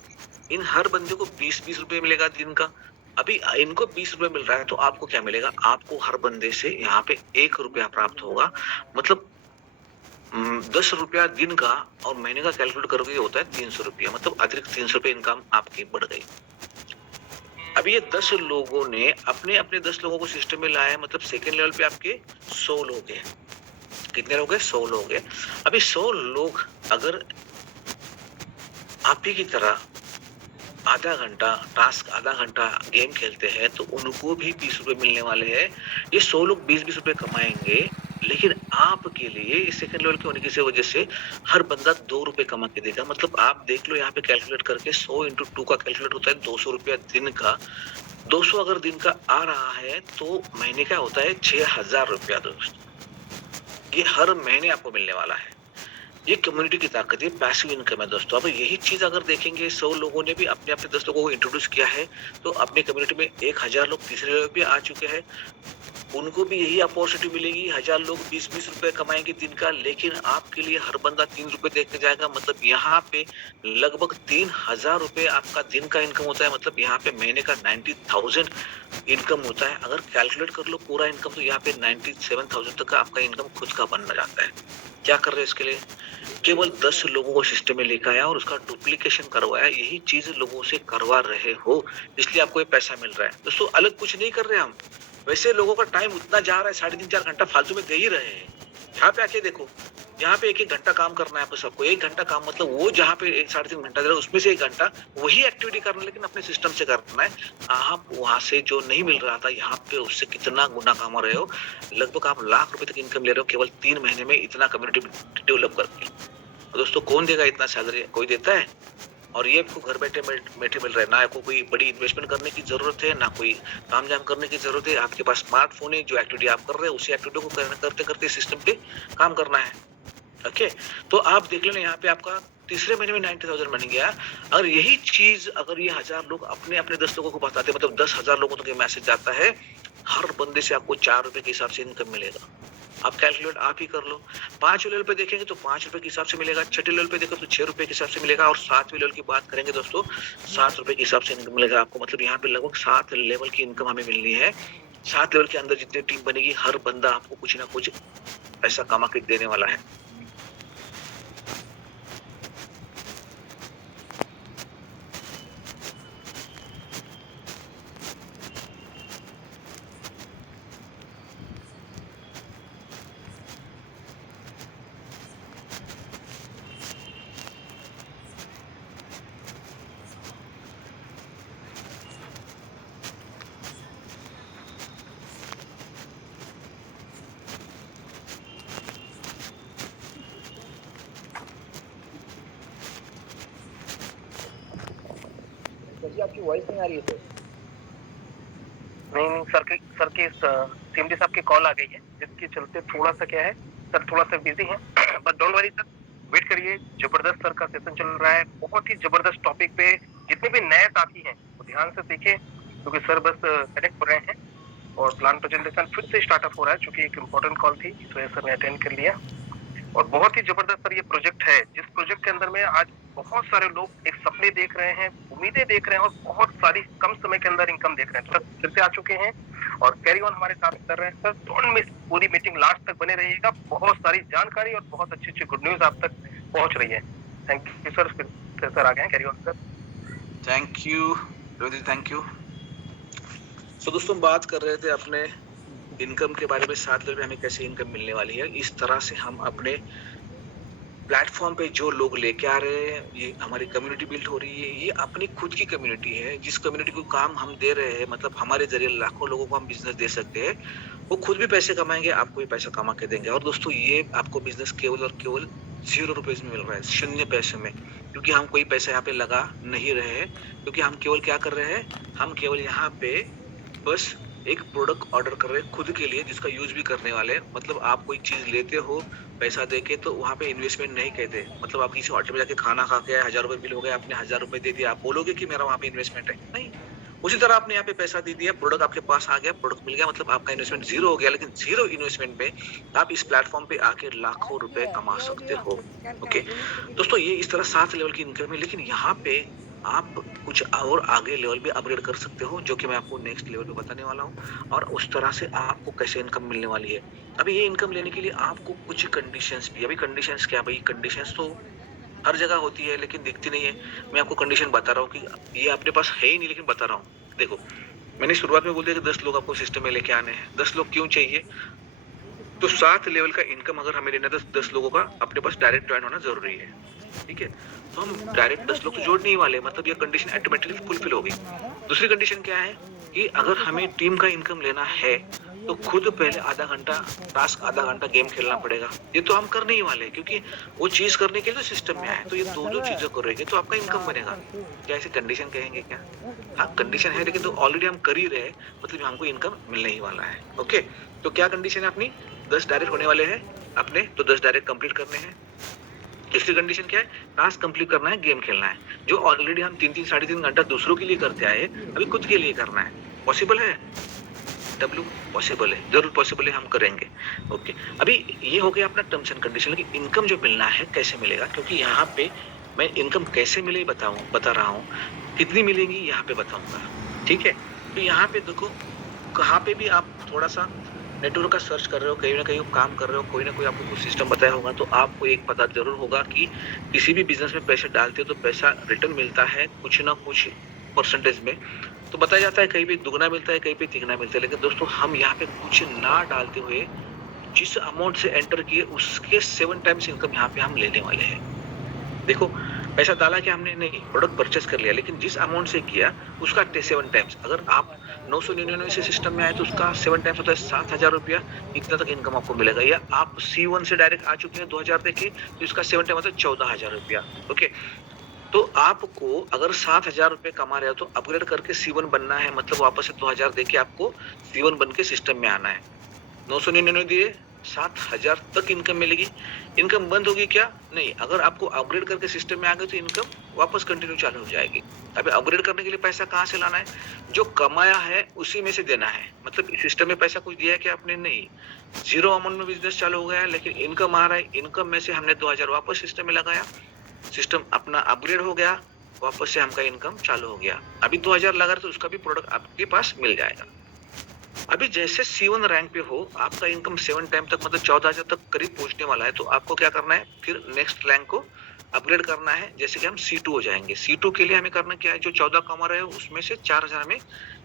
इन हर बंदे को 20-20 रुपए मिलेगा दिन का। अभी इनको 20 रुपए मिल रहा है तो आपको क्या मिलेगा? आपको हर बंदे से यहाँ पे 1 रुपया प्राप्त होगा। मतलब 10 रुपया दिन का, और महीने का कैलकुलेट करोगे होता है 300 रुपया। मतलब अतिरिक्त 300 रुपये इनकम आपकी बढ़ गई। अभी ये 10 लोगों ने अपने अपने 10 लोगों को सिस्टम में लाया है। मतलब सेकेंड लेवल पे आपके 100 लोग हैं। कितने लोग हैं? 100 लोग हैं। अभी 100 लोग अगर आप ही की तरह आधा घंटा टास्क, आधा घंटा गेम खेलते हैं तो उनको भी 20 रुपए मिलने वाले हैं। ये 100 लोग 20-20 रुपए कमाएंगे, लेकिन आपके लिए इस सेकंड लेवल के होने की वजह से हर बंदा 2 रुपए कमा के देगा। मतलब आप देख लो यहाँ पे कैलकुलेट करके, 100 इंटू 2 का कैलकुलेट होता है 200 रुपया दिन का। 200 अगर दिन का आ रहा है तो महीने का होता है 6000 रुपया। दोस्तों ये हर महीने आपको मिलने वाला है। ये कम्युनिटी की ताकत है, पैसिव इनकम है दोस्तों। अब यही चीज अगर देखेंगे, 100 लोगों ने भी अपने अपने 10 लोगों को इंट्रोड्यूस किया है तो अपनी कम्युनिटी में 1000 लोग तीसरे लेवल पे आ चुके हैं। उनको भी यही अपॉर्चुनिटी मिलेगी। 1000 लोग 20-20 रुपए कमाएंगे दिन का, लेकिन आपके लिए हर बंदा 3 रुपए देख के जाएगा। मतलब यहाँ पे लगभग 3000 रुपए आपका दिन का इनकम होता है। मतलब यहाँ पे महीने का 90,000 इनकम होता है। अगर कैलकुलेट कर लो पूरा इनकम तो यहाँ पे 97,000 तक का आपका इनकम खुद का बनना जाता है। क्या कर रहे हैं इसके लिए? केवल 10 लोगों को सिस्टम में लेकर आया और उसका डुप्लीकेशन करवाया। यही चीज लोगों से करवा रहे हो, इसलिए आपको ये पैसा मिल रहा है। दोस्तों अलग कुछ नहीं कर रहे हम। वैसे लोगों का टाइम उतना जा रहा है, 3.5-4 घंटा फालतू में दे ही रहे हैं। यहाँ पे आके देखो, यहाँ पे 1-1 घंटा काम करना है आपको सबको। 1 घंटा काम मतलब वो जहाँ पे 3.5 घंटा दे रहा है उसमें से 1 घंटा वही एक्टिविटी करना है, लेकिन अपने सिस्टम से करना है। आप वहां से जो नहीं मिल रहा था यहाँ पे उससे कितना गुना कमा रहे हो। लगभग आप लाख रुपए तक इनकम ले रहे हो केवल 3 महीने में, इतना कम्युनिटी डेवलप करके। दोस्तों कौन देगा इतना सैलरी? कोई देता है? और ये आपको घर बैठे मिल रहा है। ना आपको कोई बड़ी इन्वेस्टमेंट करने की जरूरत है, ना कोई काम जाम करने की जरूरत है। आपके पास स्मार्टफोन है, जो एक्टिविटी आप कर रहे हैं उसी एक्टिविटी को करते करते सिस्टम पे काम करना है। ओके, तो आप देख लेना यहाँ पे आपका तीसरे महीने में 90,000 बन गया। अगर यही चीज अगर ये 1000 लोग अपने अपने 10 लोगों को बताते, मतलब 10,000 लोगों तक ये मैसेज जाता है, हर बंदे से आपको 4 रुपए के हिसाब से इनकम मिलेगा। आप कैलकुलेट आप ही कर लो। 5 लेवल पे देखेंगे तो 5 रुपए के हिसाब से मिलेगा। 6 लेवल पे देखो तो 6 रुपए के हिसाब से मिलेगा। और 7वें लेवल की बात करेंगे दोस्तों, 7 रुपए के हिसाब से इनकम मिलेगा आपको। मतलब यहाँ पे लगभग 7 लेवल की इनकम हमें मिलनी है। 7 लेवल के अंदर जितनी टीम बनेगी, हर बंदा आपको कुछ ना कुछ पैसा कमा के देने वाला है। जी आपकी वॉइस नहीं आ रही है सर। नहीं सर के सीएमडी साहब की कॉल आ गई है, जिसके चलते थोड़ा सा क्या है सर, थोड़ा सा बिजी है। But don't worry sir, wait करिए, जबरदस्त सर का सेशन चल रहा है, बहुत ही जबरदस्त टॉपिक पे। जितने भी नए साथी हैं वो ध्यान से देखें, क्योंकि सर बस कनेक्ट हो रहे हैं और प्लान प्रेजेंटेशन फिर से स्टार्टअप हो रहा है, क्योंकि एक इम्पोर्टेंट कॉल थी, इस वजह से सर ने अटेंड कर लिया। और बहुत ही जबरदस्त सर ये प्रोजेक्ट है, जिस प्रोजेक्ट के अंदर में आज बहुत सारे लोग एक सपने देख रहे हैं, उम्मीदें देख रहे हैं और बहुत सारी कम समय के अंदर इनकम देख रहे हैं। तो सर फिर से आ चुके हैं और कैरी ऑन हमारे साथ कर रहे हैं। सर डोंट मिस, पूरी मीटिंग लास्ट तक बने रहिएगा, बहुत सारी जानकारी और बहुत अच्छी अच्छी गुड न्यूज आप तक पहुंच रही है। Thank you sir. फिर से सर आ गए हैं, carry on sir. Thank you Rohit, thank you. तो दोस्तों बात कर रहे थे अपने इनकम के बारे में, 7 लेवल में हमें कैसे इनकम मिलने वाली है। इस तरह से हम अपने प्लेटफॉर्म पे जो लोग लेके आ रहे हैं, ये हमारी कम्युनिटी बिल्ड हो रही है, ये अपनी खुद की कम्युनिटी है। जिस कम्युनिटी को काम हम दे रहे हैं, मतलब हमारे जरिए लाखों लोगों को हम बिजनेस दे सकते हैं, वो खुद भी पैसे कमाएंगे, आपको भी पैसा कमा के देंगे। और दोस्तों ये आपको बिजनेस केवल और केवल 0 रुपीज में मिल रहा है, 0 पैसे में, क्योंकि हम कोई पैसा यहाँ पे लगा नहीं रहे हैं। क्योंकि हम केवल क्या कर रहे हैं, हम केवल यहाँ पे बस एक प्रोडक्ट ऑर्डर कर रहे हैं खुद के लिए, जिसका यूज भी करने वाले हैं। मतलब आप कोई चीज लेते हो पैसा देके, तो वहाँ पे इन्वेस्टमेंट नहीं कहते। मतलब आप किसी होटल में जाके खाना खा के 1000 रुपए बिल हो गया, आपने 1000 रुपए दे दिया, आप बोलोगे कि मेरा वहाँ पे इन्वेस्टमेंट है? नहीं। उसी तरह आपने यहाँ पे पैसा दे दिया, प्रोडक्ट आपके पास आ गया, प्रोडक्ट मिल गया, मतलब आपका इन्वेस्टमेंट 0 हो गया। लेकिन 0 इन्वेस्टमेंट में आप इस प्लेटफॉर्म पे आके लाखों रुपए कमा सकते हो। ओके दोस्तों, ये इस तरह 7 लेवल की इनकम है। लेकिन यहाँ पे आप कुछ और आगे लेवल भी अपग्रेड कर सकते हो, जो कि मैं आपको नेक्स्ट लेवल पे बताने वाला हूँ। और उस तरह से आपको कैसे इनकम मिलने वाली है। अभी ये इनकम लेने के लिए आपको कुछ कंडीशंस भी, अभी कंडीशंस क्या भाई, कंडीशंस तो हर जगह होती है लेकिन दिखती नहीं है। मैं आपको कंडीशन बता रहा हूँ कि ये अपने पास है ही नहीं, लेकिन बता रहा हूँ। देखो, मैंने शुरुआत में बोल दिया कि 10 लोग आपको सिस्टम में लेके आने हैं। 10 लोग क्यों चाहिए? तो 7 लेवल का इनकम अगर हमें लेना है तो 10 लोगों का अपने पास डायरेक्ट ज्वाइन होना जरूरी है। ठीक है, तो हम डायरेक्ट 10 लोग तो जोड़ने ही वाले, मतलब ये कंडीशन ऑटोमेटिकली फुलफिल हो गई। दूसरी कंडीशन क्या है कि अगर हमें टीम का इनकम लेना है तो खुद पहले आधा घंटा टास्क, आधा घंटा गेम खेलना पड़ेगा। ये तो हम करने ही वाले हैं, क्योंकि वो चीज करने के लिए सिस्टम में आए। तो ये दो चीजें करेंगे तो आपका इनकम बनेगा। क्या ऐसे कंडीशन कहेंगे क्या? हाँ कंडीशन है, लेकिन तो ऑलरेडी हम कर ही रहे, मतलब हमको इनकम मिलने ही वाला है। ओके, तो क्या कंडीशन है अपनी? 10 डायरेक्ट होने वाले हैं अपने, तो 10 डायरेक्ट कंप्लीट करने हैं। तीसरी कंडीशन क्या है? टास्क कंप्लीट करना है, गेम खेलना है। जो ऑलरेडी हम 3-3 साढ़े 3 घंटा दूसरों के लिए करते आए, अभी खुद के लिए करना है। पॉसिबल है डब्लू? पॉसिबल है, जरूर पॉसिबल है, हम करेंगे। ओके, अभी ये हो गया अपना टर्म्स एंड कंडीशन। लेकिन इनकम जो मिलना है कैसे मिलेगा, क्योंकि यहाँ पे मैं इनकम कैसे मिले बता रहा हूँ, कितनी मिलेंगी यहाँ पे बताऊंगा। ठीक है, तो यहाँ पे देखो, कहाँ पे भी आप थोड़ा सा नेटवर्क का सर्च कर रहे हो, कहीं ना कहीं काम कर रहे हो, कोई ना कोई आपको कुछ सिस्टम बताया होगा, तो आपको एक पता जरूर होगा कि किसी भी बिजनेस में पैसे डालते हो तो पैसा रिटर्न मिलता है कुछ ना कुछ परसेंटेज में। तो बताया जाता है कहीं भी दुगना मिलता है, कहीं पे तिगना मिलता है। लेकिन दोस्तों हम यहाँ पे कुछ ना डालते हुए जिस अमाउंट से एंटर किए उसके 7 टाइम्स इनकम यहाँ पे हम लेने वाले हैं। देखो, पैसा डाला कि हमने नहीं, प्रोडक्ट परचेस कर लिया, लेकिन जिस अमाउंट से किया उसका 7 टाइम्स। अगर आप 999 से सिस्टम में आए तो उसका 7 टाइम्स होता है 7000 रुपया। इतना तक इनकम आपको मिलेगा। या आप C1 से डायरेक्ट आ चुके हैं 2000 देके, तो इसका 7 टाइम होता है 14000 रुपया। ओके, तो आपको अगर 7000 रुपये कमा रहे हो तो अपग्रेड करके C1 बनना है, मतलब वापस से 2000 देके आपको C1 बन के सिस्टम में आना है। 999 दिए, 7000 तक इनकम मिलेगी। इनकम बंद होगी क्या? नहीं, अगर आपको अपग्रेड करके सिस्टम में आ गए तो इनकम वापस कंटिन्यू चालू हो जाएगी। अभी अपग्रेड करने के लिए पैसा कहाँ से लाना है? जो कमाया है उसी में से देना है। मतलब इस सिस्टम में पैसा कुछ दिया है कि आपने? नहीं, 0 अमाउंट में बिजनेस चालू हो गया है, लेकिन इनकम आ रहा है। इनकम में से हमने 2000 वापस सिस्टम में लगाया, सिस्टम अपना अपग्रेड हो गया, वापस से हमका इनकम चालू हो गया। अभी 2000 लगा तो उसका भी प्रोडक्ट आपके पास मिल जाएगा। अभी जैसे C1 रैंक पे हो, आपका इनकम 7 टाइम तक, मतलब 14000 तक करीब पहुंचने वाला है, तो आपको क्या करना है? फिर नेक्स्ट रैंक को अपग्रेड करना है। जैसे कि हम C2 हो जाएंगे। C2 के लिए हमें करना क्या है? जो 14 कमा रहे हो उसमें से 4000 हमें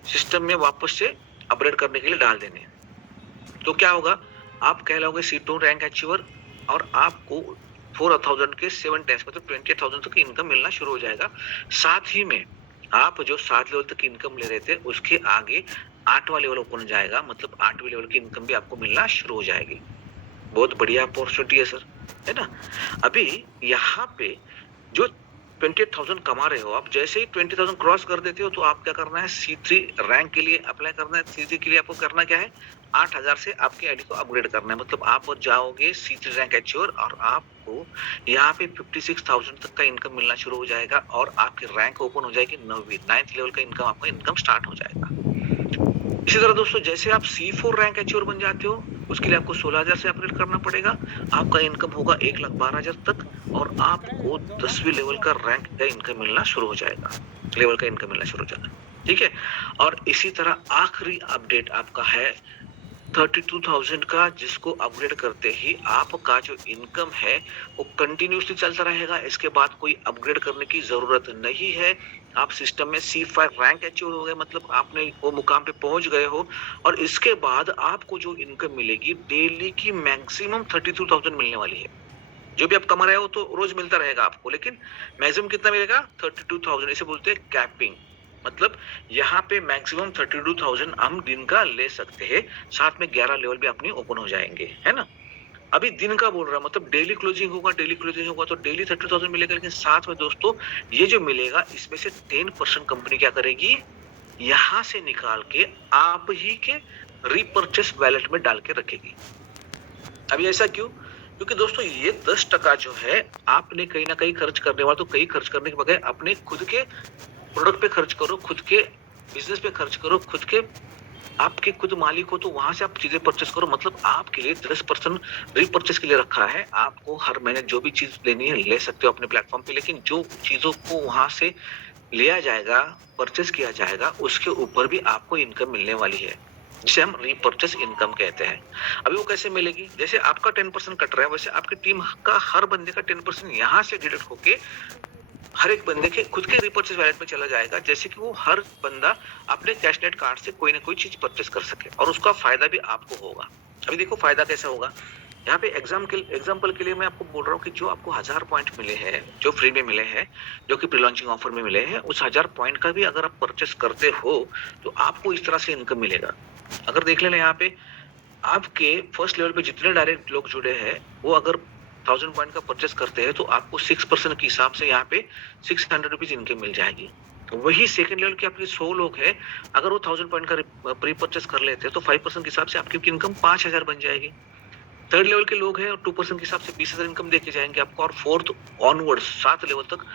सिस्टम में वापस से अपग्रेड करने के लिए डाल देने हैं। तो क्या होगा? आप कहलाओगे C2 रैंक अचीवर, और आपको 4000 के 7 टाइम्स, मतलब 20000 तक इनकम मिलना शुरू हो जाएगा। साथ ही में आप जो 7 लेवल तक इनकम ले रहे थे उसके आगे 8वां लेवल ओपन जाएगा, मतलब 8वें लेवल की इनकम भी आपको मिलना शुरू हो जाएगी। बहुत बढ़िया अपॉर्चुनिटी है सर, है ना। अभी यहाँ पे जो 28,000 कमा रहे हो, आप जैसे ही 20,000 क्रॉस कर देते हो तो आप क्या करना है, C3 रैंक के लिए अप्लाई करना है। C3 के लिए आपको करना क्या है, 8,000 से आपके आईडी को अपग्रेड करना है। मतलब आप जाओगे C3 रैंक एच्योर और आपको यहाँ पे 56,000 तक का इनकम मिलना शुरू हो जाएगा और आपकी रैंक ओपन हो जाएगी 9th लेवल का इनकम, आपका इनकम स्टार्ट हो जाएगा। इसी तरह दोस्तों जैसे आप C4 रैंक एच्योर बन जाते हो, उसके लिए आपको 16,000 से अपग्रेड करना पड़ेगा। आपका इनकम होगा 1,12,000 तक और आपको 10वीं लेवल का रैंक का इनकम मिलना शुरू हो जाएगा, लेवल का इनकम मिलना शुरू हो जाएगा। ठीक है, और इसी तरह आखिरी अपडेट आपका है 32,000 का, जिसको अपग्रेड करते ही आपका जो इनकम है वो कंटिन्यूसली चलता रहेगा। इसके बाद कोई अपग्रेड करने की जरूरत नहीं है। आप सिस्टम में C5 रैंक एच्योर हो गए, मतलब आपने वो मुकाम पे पहुंच गए हो और इसके बाद आपको जो इनकम मिलेगी डेली की मैक्सिमम 32,000 मिलने वाली है। जो भी आप कमा रहे हो तो रोज मिलता रहेगा आपको, लेकिन मैक्सिमम कितना मिलेगा, 32,000। इसे बोलते हैं कैपिंग, मतलब यहाँ पे मैक्सिमम 32,000 हम दिन का ले सकते हैं, साथ में 11 लेवल भी अपनी ओपन हो जाएंगे, है ना। अभी दिन का बोल रहा, मतलब डेली क्लोजिंग होगा तो डेली 30,000 मिलेगा, लेकिन साथ में दोस्तों ये जो मिलेगा इसमें से 10% कंपनी क्या करेगी, यहाँ से निकाल के आप ही के रीपर्चेस वैलेट में डाल के रखेगी। अभी ऐसा क्यों, क्योंकि दोस्तों ये 10% जो है आपने कहीं ना कहीं खर्च करने वाला, तो कहीं खर्च करने के बगैर अपने खुद के प्रोडक्ट पे खर्च करो, खुद के बिजनेस पे खर्च करो, खुद के आपके खुद मालिक हो तो वहां से आप चीजें परचेस करो। मतलब आपके लिए 10% रीपर्चेस के लिए रखा है। आपको हर महीने जो भी चीज लेनी है ले सकते हो अपने प्लेटफॉर्म पे, लेकिन जो चीजों को वहां से लिया जाएगा, परचेस किया जाएगा, उसके ऊपर भी आपको इनकम मिलने वाली है, जिसे हम रीपर्चेस इनकम कहते हैं। अभी वो कैसे मिलेगी, जैसे आपका 10% कट रहा है, वैसे आपकी टीम का हर बंदे का 10% यहाँ से डिडक्ट होके हर एक बंदे के खुद के रीपर्चेस वैलेट में चला जाएगा, जैसे कि वो हर बंदा अपने कैशनेट कार्ड से कोई ना कोई चीज परचेस कर सके और उसका फायदा भी आपको होगा। अभी देखो फायदा कैसा होगा, यहाँ पे एग्जाम्पल के लिए मैं आपको बोल रहा हूँ कि जो आपको 1000 पॉइंट मिले हैं, जो फ्री में मिले हैं, जो कि प्री लॉन्चिंग ऑफर में मिले हैं, उस 1000 पॉइंट का भी अगर आप परचेस करते हो तो आपको इस तरह से इनकम मिलेगा। अगर देख लेना यहाँ पे आपके फर्स्ट लेवल पे जितने डायरेक्ट लोग जुड़े हैं, वो अगर 1000 पॉइंट का परचेस करते हैं तो आपको 6% के हिसाब से यहाँ पे 600 रुपीज इनकम मिल जाएगी। वही सेकंड लेवल के आपके 100 लोग हैं, अगर वो 1000 पॉइंट का प्री परचेस कर लेते हैं तो 5% के हिसाब से आपकी इनकम 5000 बन जाएगी। थर्ड लेवल के लोग हैं और 2% के हिसाब से 20,000 इनकम देके जाएंगे आपको, और फोर्थ ऑनवर्ड 7 लेवल तक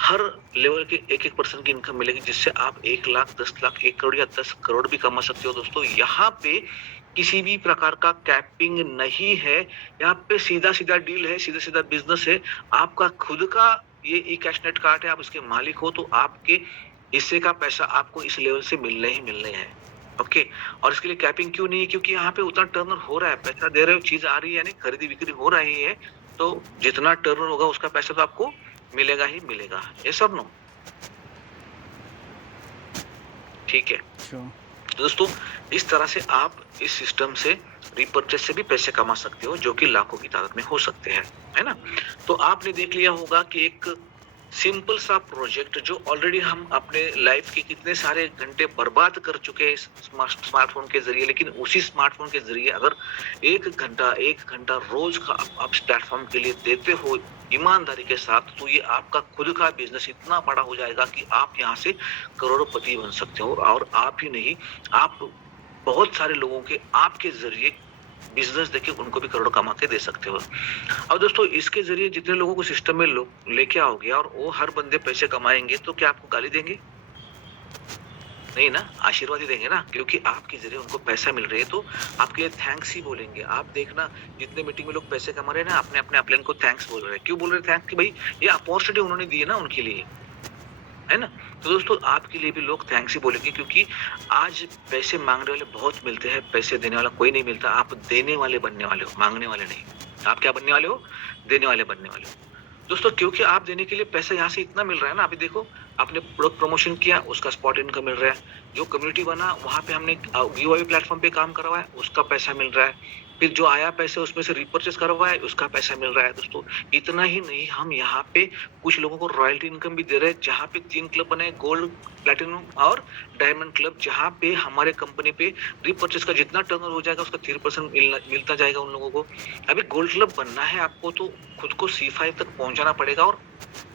हर लेवल के 1% की इनकम मिलेगी, जिससे आप 1 लाख, 10 लाख, 1 करोड़ या 10 करोड़ भी कमा सकते हो। दोस्तों यहाँ पे किसी भी प्रकार का कैपिंग नहीं है, यहाँ पे सीधा सीधा डील है, सीधा सीधा बिजनेस है। आपका खुद का ये ई कैशनेट कार्ड है, आप इसके मालिक हो तो आपके हिस्से का पैसा आपको इस लेवल से मिलने ही मिलने हैं। ओके, और इसके लिए कैपिंग क्यों नहीं है, क्योंकि यहाँ पे उतना टर्नओवर हो रहा है, पैसा दे रहे हो, चीज आ रही है, यानी खरीदी बिक्री हो रही है, तो जितना टर्नओवर होगा उसका पैसा तो आपको मिलेगा ही मिलेगा। ये सब नो ठीक है। दोस्तों इस तरह से आप इस सिस्टम से रीपर्चेस से भी पैसे कमा सकते हो, जो कि लाखों की तादाद में हो सकते हैं, है ना। तो आपने देख लिया होगा कि एक सिंपल सा प्रोजेक्ट जो ऑलरेडी हम अपने लाइफ के कितने सारे घंटे बर्बाद कर चुके हैं स्मार्टफोन के जरिए, लेकिन उसी स्मार्टफोन के जरिए अगर एक घंटा रोज का आप प्लेटफॉर्म के लिए देते हो ईमानदारी के साथ, तो ये आपका खुद का बिजनेस इतना बड़ा हो जाएगा कि आप यहाँ से करोड़पति बन सकते हो। और आप ही नहीं, आप बहुत सारे लोगों के आपके जरिए बिजनेस देके उनको भी करोड़ कमा के दे सकते हो। अब दोस्तों इसके जरिए जितने लोगों को सिस्टम में लेके आओगे और वो हर बंदे पैसे कमाएंगे, तो क्या आपको गाली देंगे? नहीं ना, आशीर्वाद ही देंगे ना, क्योंकि आपके जरिए उनको पैसा मिल रही है तो आपके लिए थैंक्स ही बोलेंगे। आप देखना जितने मीटिंग में लोग पैसे कमा रहे हैं ना, अपने अपने अपने को थैंक्स बोल रहे हैं। क्यों बोल रहे हैं थैंक्स? कि भाई ये अपॉर्चुनिटी उन्होंने दी है ना उनके लिए, है ना। तो दोस्तों आपके लिए भी लोग थैंक्स ही बोलेंगे, क्योंकि आज पैसे मांगने वाले बहुत मिलते हैं, पैसे देने वाला कोई नहीं मिलता। आप देने वाले बनने वाले हो, मांगने वाले नहीं। आप क्या बनने वाले हो? देने वाले बनने वाले हो दोस्तों, क्योंकि आप देने के लिए पैसा यहाँ से इतना मिल रहा है ना। अभी देखो आपने प्रोडक्ट प्रमोशन किया, उसका स्पॉट इनकम मिल रहा है। जो कम्युनिटी बना वहाँ पे हमने गिवअवे प्लेटफॉर्म पे काम करवाया, उसका पैसा मिल रहा है। फिर जो आया पैसे उसमें से रिपर्चेस करवाया, उसका पैसा मिल रहा है। दोस्तों इतना ही नहीं, हम यहाँ पे कुछ लोगों को रॉयल्टी इनकम भी दे रहे हैं, जहाँ पे 3 क्लब बने, गोल्ड, प्लैटिनम और डायमंड क्लब, जहाँ पे हमारे कंपनी पे रिपर्चेस का जितना टर्नओवर हो जाएगा उसका 3% मिलता जाएगा उन लोगों को। अभी गोल्ड क्लब बनना है आपको तो खुद को C5 तक पहुंचाना पड़ेगा और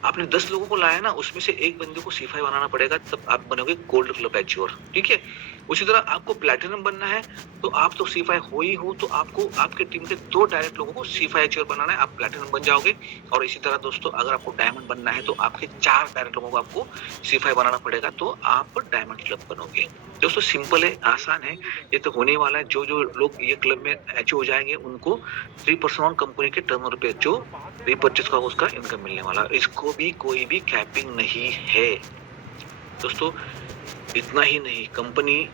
आपने 10 लोगों को लाया ना, उसमें से एक बंदे को C5 बनाना पड़ेगा, तब आप बनोगे गोल्ड क्लब एच्योर, ठीक है। उसी तरह आपको प्लैटिनम बनना है तो आप तो C5 हो ही हो, तो आपको आपके टीम के 2 डायरेक्ट लोगों को C5 एच्योर बनाना है, आप प्लैटिनम बन जाओगे। और इसी तरह दोस्तों अगर आपको डायमंड बनना है तो आपके 4 डायरेक्ट लोगों को आपको C5 बनाना पड़ेगा, तो आप डायमंड क्लब बनोगे। दोस्तों सिंपल है, आसान है, ये तो होने वाला है। जो लोग ये क्लब में एचओ हो जाएंगे उनको 3% ऑन कंपनी के टर्नओवर पे जो रीपर्चेस का उसका इनकम मिलने वाला। इसको भी कोई भी कैपिंग नहीं है दोस्तों। इतना ही नहीं, कंपनी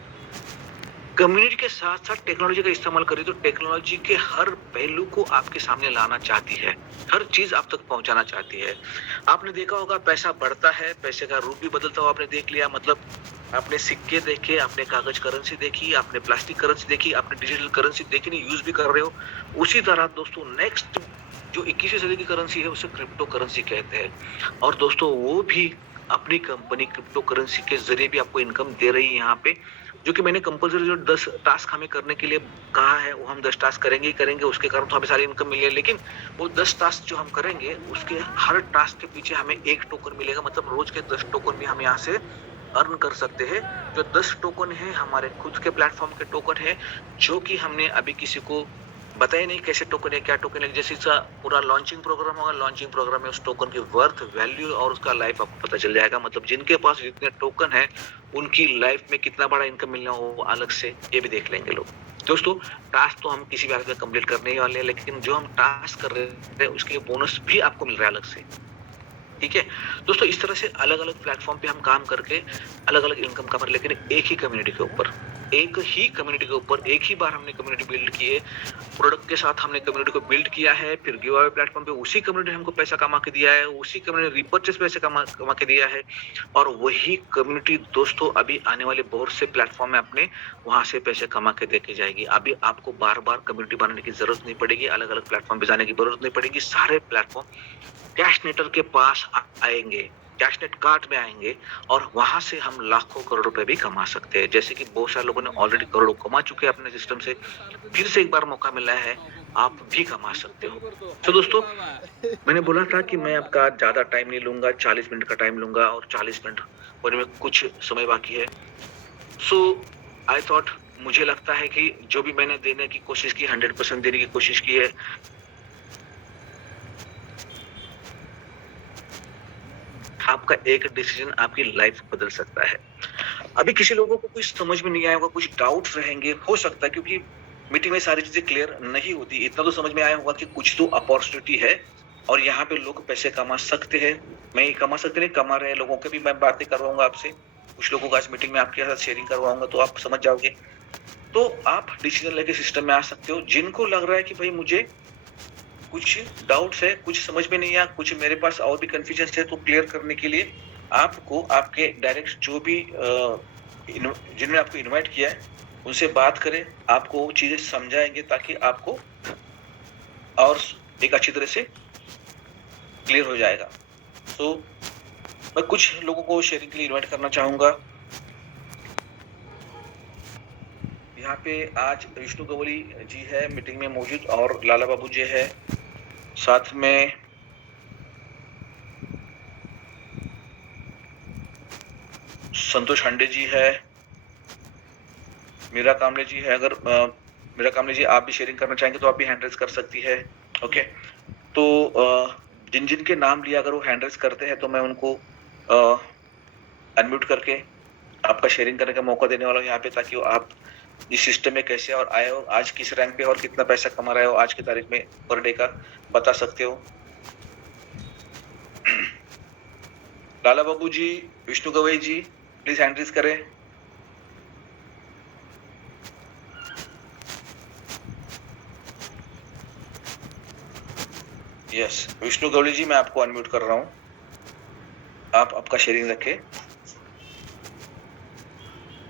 कम्युनिटी के साथ साथ टेक्नोलॉजी का इस्तेमाल करें तो टेक्नोलॉजी के हर पहलू को आपके सामने लाना चाहती है, हर चीज आप तक पहुंचाना चाहती है। आपने देखा होगा पैसा बढ़ता है, पैसे का रूप भी बदलता हुआ आपने देख लिया। मतलब आपने सिक्के देखे, आपने कागज करेंसी देखी, आपने प्लास्टिक करेंसी देखी, आपने डिजिटल करेंसी देखी, नहीं यूज भी कर रहे हो। उसी तरह दोस्तों नेक्स्ट जो 21वीं सदी की करेंसी है उसे क्रिप्टो करेंसी कहते हैं। और दोस्तों वो भी अपनी कंपनी क्रिप्टो करेंसी के जरिए भी आपको इनकम दे रही है यहाँ पे, जो कि मैंने कंपलसरी जो 10 टास्क हमें करने के लिए कहा है वो हम 10 टास्क करेंगे ही करेंगे, उसके कारण तो हमें सारी इनकम मिली है। लेकिन वो 10 टास्क जो हम करेंगे उसके हर टास्क के पीछे हमें 1 टोकन मिलेगा, मतलब रोज के 10 टोकन भी हम यहाँ से अर्न कर सकते हैं। जो 10 टोकन है हमारे खुद के प्लेटफॉर्म के टोकन है, जो कि हमने अभी किसी को बताया नहीं कैसे टोकन है, क्या टोकन है। जैसे इसका पूरा लॉन्चिंग प्रोग्राम होगा, लॉन्चिंग प्रोग्राम में उस टोकन की वर्थ, वैल्यू और उसका लाइफ आपको पता चल जाएगा। मतलब जिनके पास जितने टोकन है उनकी लाइफ में कितना बड़ा इनकम मिलना हो वो अलग से ये भी देख लेंगे लोग। दोस्तों टास्क तो हम किसी भी हालत में कंप्लीट करने ही वाले हैं, लेकिन जो हम टास्क कर रहे हैं उसके बोनस भी आपको मिल रहा है अलग से, ठीक है दोस्तों। इस तरह से अलग अलग प्लेटफॉर्म पे हम काम करके अलग अलग इनकम कमा, लेकिन एक ही कम्युनिटी के ऊपर, एक ही कम्युनिटी के ऊपर एक ही बार हमने कम्युनिटी बिल्ड की है। प्रोडक्ट के साथ हमने कम्युनिटी को बिल्ड किया है, फिर गिव अवे प्लेटफॉर्म पे उसी कम्युनिटी हमको पैसा कमा के दिया है, उसी कम्युनिटी रिपर्चेस पैसे कमा के दिया है। और वही कम्युनिटी दोस्तों अभी आने वाले बहुत से प्लेटफॉर्म में अपने वहां से पैसे कमा के देके जाएगी। अभी आपको बार बार कम्युनिटी बनाने की जरूरत नहीं पड़ेगी, अलग अलग प्लेटफॉर्म पे जाने की जरूरत नहीं पड़ेगी। सारे प्लेटफॉर्म कैशनेटर के पास आएंगे, कैशनेट कार्ड में आएंगे और वहां से हम लाखों करोड़ रुपए भी कमा सकते हैं। जैसे कि बहुत सारे लोगों ने ऑलरेडी करोड़ों कमा चुके हैं अपने सिस्टम से, फिर से एक बार मौका मिला है, आप भी कमा सकते हो। तो दोस्तों मैंने बोला था कि मैं आपका ज्यादा टाइम नहीं लूंगा, 40 मिनट का टाइम लूंगा और 40 मिनट होने में कुछ समय बाकी है। सो आई थॉट, मुझे लगता है कि जो भी मैंने देने की कोशिश की 100% देने की कोशिश की है। आपका एक डिसीजन आपकी लाइफ बदल सकता है। अभी किसी लोगों को कुछ समझ में नहीं आया होगा, कुछ डाउट्स रहेंगे, हो सकता है क्योंकि मीटिंग में सारी चीजें क्लियर नहीं होती। इतना तो समझ में आया होगा कि कुछ तो अपॉर्चुनिटी है और यहाँ पे लोग पैसे कमा सकते हैं। मैं कमा सकते नहीं, कमा रहे हैं लोगों के भी मैं बातें करवाऊंगा आपसे, कुछ लोगों को आज मीटिंग में आपके साथ शेयरिंग करवाऊंगा तो आप समझ जाओगे। तो आप डिसीजन लेके सिस्टम में आ सकते हो। जिनको लग रहा है कि भाई मुझे कुछ डाउट्स है, कुछ समझ में नहीं आया, कुछ मेरे पास और भी कंफ्यूजन है, तो क्लियर करने के लिए आपको आपके डायरेक्ट जो भी जिनने आपको इनवाइट किया है उनसे बात करें, आपको वो चीजें समझाएंगे ताकि आपको और एक अच्छी तरह से क्लियर हो जाएगा। तो मैं कुछ लोगों को शेयरिंग के लिए इनवाइट करना चाहूंगा। यहाँ पे आज विष्णु गवली जी है मीटिंग में मौजूद और लाला बाबू जी है, साथ में संतोष हांडे जी है, मीरा कामले जी है। अगर मीरा कामले जी आप भी शेयरिंग करना चाहेंगे तो आप भी हैंड रेज कर सकती है। ओके, तो जिन जिन के नाम लिया अगर वो हैंड रेज करते हैं तो मैं उनको अनम्यूट करके आपका शेयरिंग करने का मौका देने वाला हूँ यहाँ पे, ताकि आप इस सिस्टम में कैसे और आए हो, आज किस रैंक पे और कितना पैसा कमा रहे हो आज की तारीख में पर डे का बता सकते हो। लाला बाबू जी, विष्णु गवई जी प्लीज हैंड रेज करें। यस, विष्णु गवली जी मैं आपको अनम्यूट कर रहा हूँ, आप आपका शेयरिंग रखें।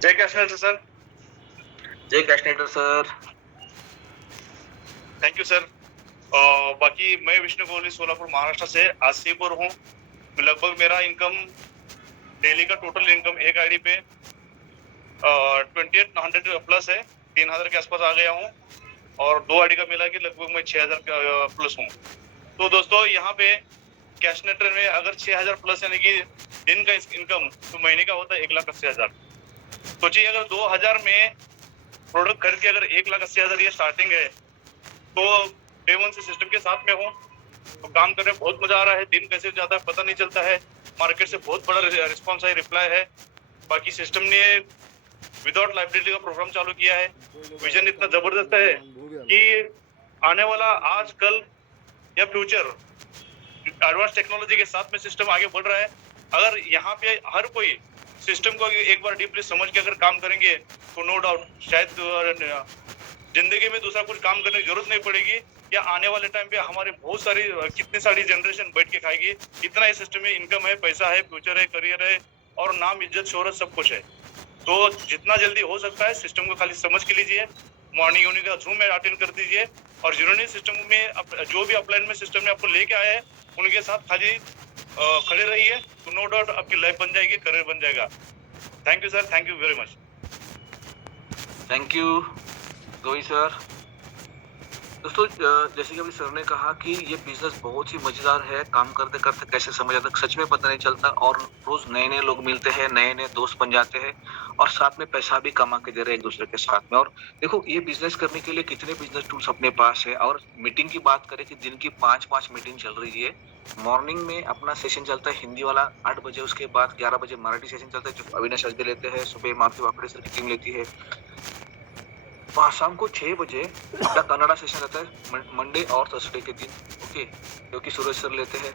जय कैशनेटर सर। जय कैशनेटर सर। Thank you sir. बाकी मैं विष्णु कोहली सोलापुर महाराष्ट्र से आसिपुर हूँ। लगभग मेरा इनकम डेली का टोटल इनकम एक आईडी पे 2800 प्लस है, 3000 के आसपास आ गया हूँ और 2 आईडी का मिला कि लगभग मैं 6000 प्लस हूँ। तो दोस्तों यहाँ पे कैशनेटर में अगर 6,000 प्लस यानी कि दिन का इनकम तो महीने का होता है 1,80,000। सोचिए अगर 2,000 में प्रोडक्ट खरीद के अगर 1,80,000 ये स्टार्टिंग है तो डे वन से सिस्टम के साथ में हूँ तो काम करने में बहुत मजा आ रहा है। दिन कैसे जाता है पता नहीं चलता है। मार्केट से बहुत बड़ा रिस्पॉन्स है, रिप्लाई है। बाकी सिस्टम ने विदाउट लाइब्रेरी का प्रोग्राम चालू किया है। विजन इतना जबरदस्त है कि आने वाला आज कल या फ्यूचर एडवांस टेक्नोलॉजी के साथ में सिस्टम आगे बढ़ रहा है। अगर यहाँ पे हर कोई सिस्टम को एक बार डीपली समझ के अगर काम करेंगे तो नो डाउट शायद जिंदगी में दूसरा कुछ काम करने की जरूरत नहीं पड़ेगी, या आने वाले टाइम पे हमारे बहुत सारी कितनी सारी जनरेशन बैठ के खाएगी। इतना इस सिस्टम में इनकम है, पैसा है, फ्यूचर है, करियर है और नाम, इज्जत, शोहरत सब कुछ है। तो जितना जल्दी हो सकता है सिस्टम को खाली समझ के लीजिए। मॉर्निंग इवनिंग का जूम में अटेंड कर दीजिए और जिन्होंने सिस्टम में जो भी अपलाइन में सिस्टम में आपको लेके आया है उनके साथ खाली खड़े रहिए तो नो डाउट आपकी लाइफ बन जाएगी, करियर बन जाएगा। Thank you sir, thank you very much. Thank you गोई सर। दोस्तों जैसे कि अभी सर ने कहा कि ये बिजनेस बहुत ही मजेदार है, काम करते करते कैसे समय जाता है सच में पता नहीं चलता और रोज नए नए लोग मिलते हैं, नए नए दोस्त बन जाते हैं और साथ में पैसा भी कमा के दे रहे हैं एक दूसरे के साथ में। और देखो ये बिजनेस करने के लिए कितने बिजनेस टूल्स अपने पास है। और मीटिंग की बात करें कि दिन की 5 मीटिंग चल रही है। मॉर्निंग में अपना सेशन चलता है हिंदी वाला 8 बजे, उसके बाद 11 बजे मराठी सेशन चलता है जो अविनाश अजगे लेते हैं, सुबह माफी वाकड़े सर की टीम लेती है। शाम को 6 बजे अपना कन्नड़ा सेशन रहता है मंडे और थर्सडे के दिन, ओके, जो कि सूरज सर लेते हैं।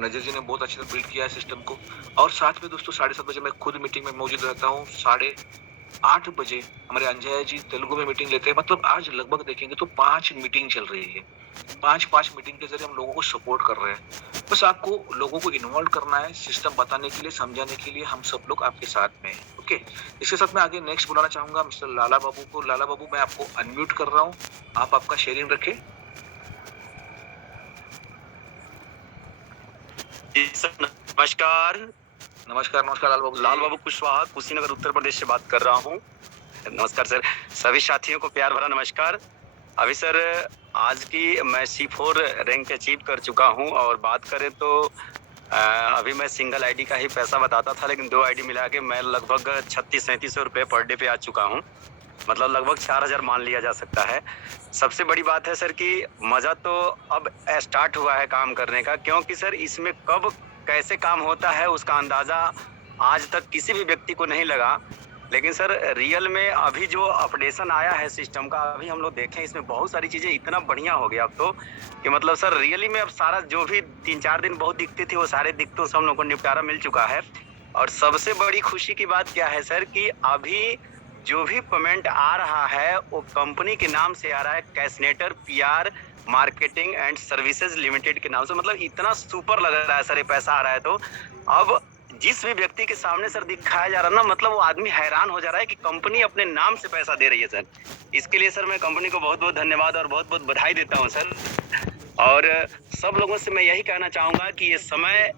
नजर जी ने बहुत अच्छे से बिल्ड किया है सिस्टम को। और साथ में दोस्तों 7:30 बजे मैं खुद मीटिंग में मौजूद रहता हूँ। 8:30 बजे हमारे अंजय जी तेलुगु में मीटिंग लेते हैं। मतलब आज लगभग देखेंगे तो 5 मीटिंग चल रही है। 5 मीटिंग के जरिए हम लोगों को सपोर्ट कर रहे हैं। बस आपको लोगों को इन्वॉल्व करना है, सिस्टम बताने के लिए, समझाने के लिए हम सब लोग आपके साथ में हैं, ओके। इसके साथ मैं आगे नेक्स्ट बुलाना चाहूंगा मिस्टर लाला बाबू को। लाला बाबू मैं आपको अनम्यूट कर रहा हूँ, आप आपका शेयरिंग रखें। नमस्कार। नमस्कार लाल बाबू कुशवाहा, कुशीनगर उत्तर प्रदेश से बात कर रहा हूँ। नमस्कार सर, सभी साथियों को प्यार भरा नमस्कार। अभी सर आज की मैं C4 रैंक अचीव कर चुका हूँ और बात करें तो अभी मैं सिंगल आईडी का ही पैसा बताता था, लेकिन 2 आईडी मिला के मैं लगभग 3600-3700 रुपये पर डे पे आ चुका हूँ। मतलब लगभग 4000 मान लिया जा सकता है। सबसे बड़ी बात है सर कि मज़ा तो अब स्टार्ट हुआ है काम करने का, क्योंकि सर इसमें कब कैसे काम होता है उसका अंदाज़ा आज तक किसी भी व्यक्ति को नहीं लगा। लेकिन सर रियल में अभी जो अपडेशन आया है सिस्टम का, अभी हम लोग देखें इसमें बहुत सारी चीज़ें इतना बढ़िया हो गया अब तो कि मतलब सर रियली में अब सारा जो भी 3-4 दिन बहुत दिक्कतें थी वो सारे दिक्कतों से हम लोग को निपटारा मिल चुका है। और सबसे बड़ी खुशी की बात क्या है सर कि अभी जो भी पेमेंट आ रहा है वो कंपनी के नाम से आ रहा है, कैशनेटर PR marketing and services limited के नाम से। मतलब इतना सुपर लग रहा है सर ये पैसा आ रहा है। तो अब जिस भी व्यक्ति के सामने सर दिखाया जा रहा है ना, मतलब वो आदमी हैरान हो जा रहा है कि कंपनी अपने नाम से पैसा दे रही है सर। इसके लिए सर मैं कंपनी को बहुत बहुत धन्यवाद और बहुत बहुत बधाई देता हूँ सर। और सब लोगों से मैं यही कहना चाहूँगा कि ये समय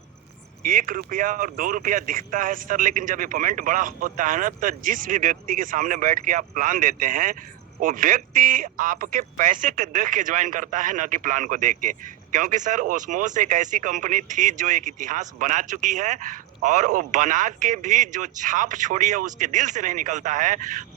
1 रुपया और 2 रुपया दिखता है सर, लेकिन जब ये पेमेंट बड़ा होता है ना तो जिस भी व्यक्ति के सामने बैठ के आप प्लान देते हैं वो व्यक्ति आपके पैसे के देख के ज्वाइन करता है, ना कि प्लान को देख के। क्योंकि सर ओस्मोस एक ऐसी कंपनी थी जो एक इतिहास बना चुकी है और वो बना के भी जो छाप छोड़ी है उसके दिल से नहीं निकलता है।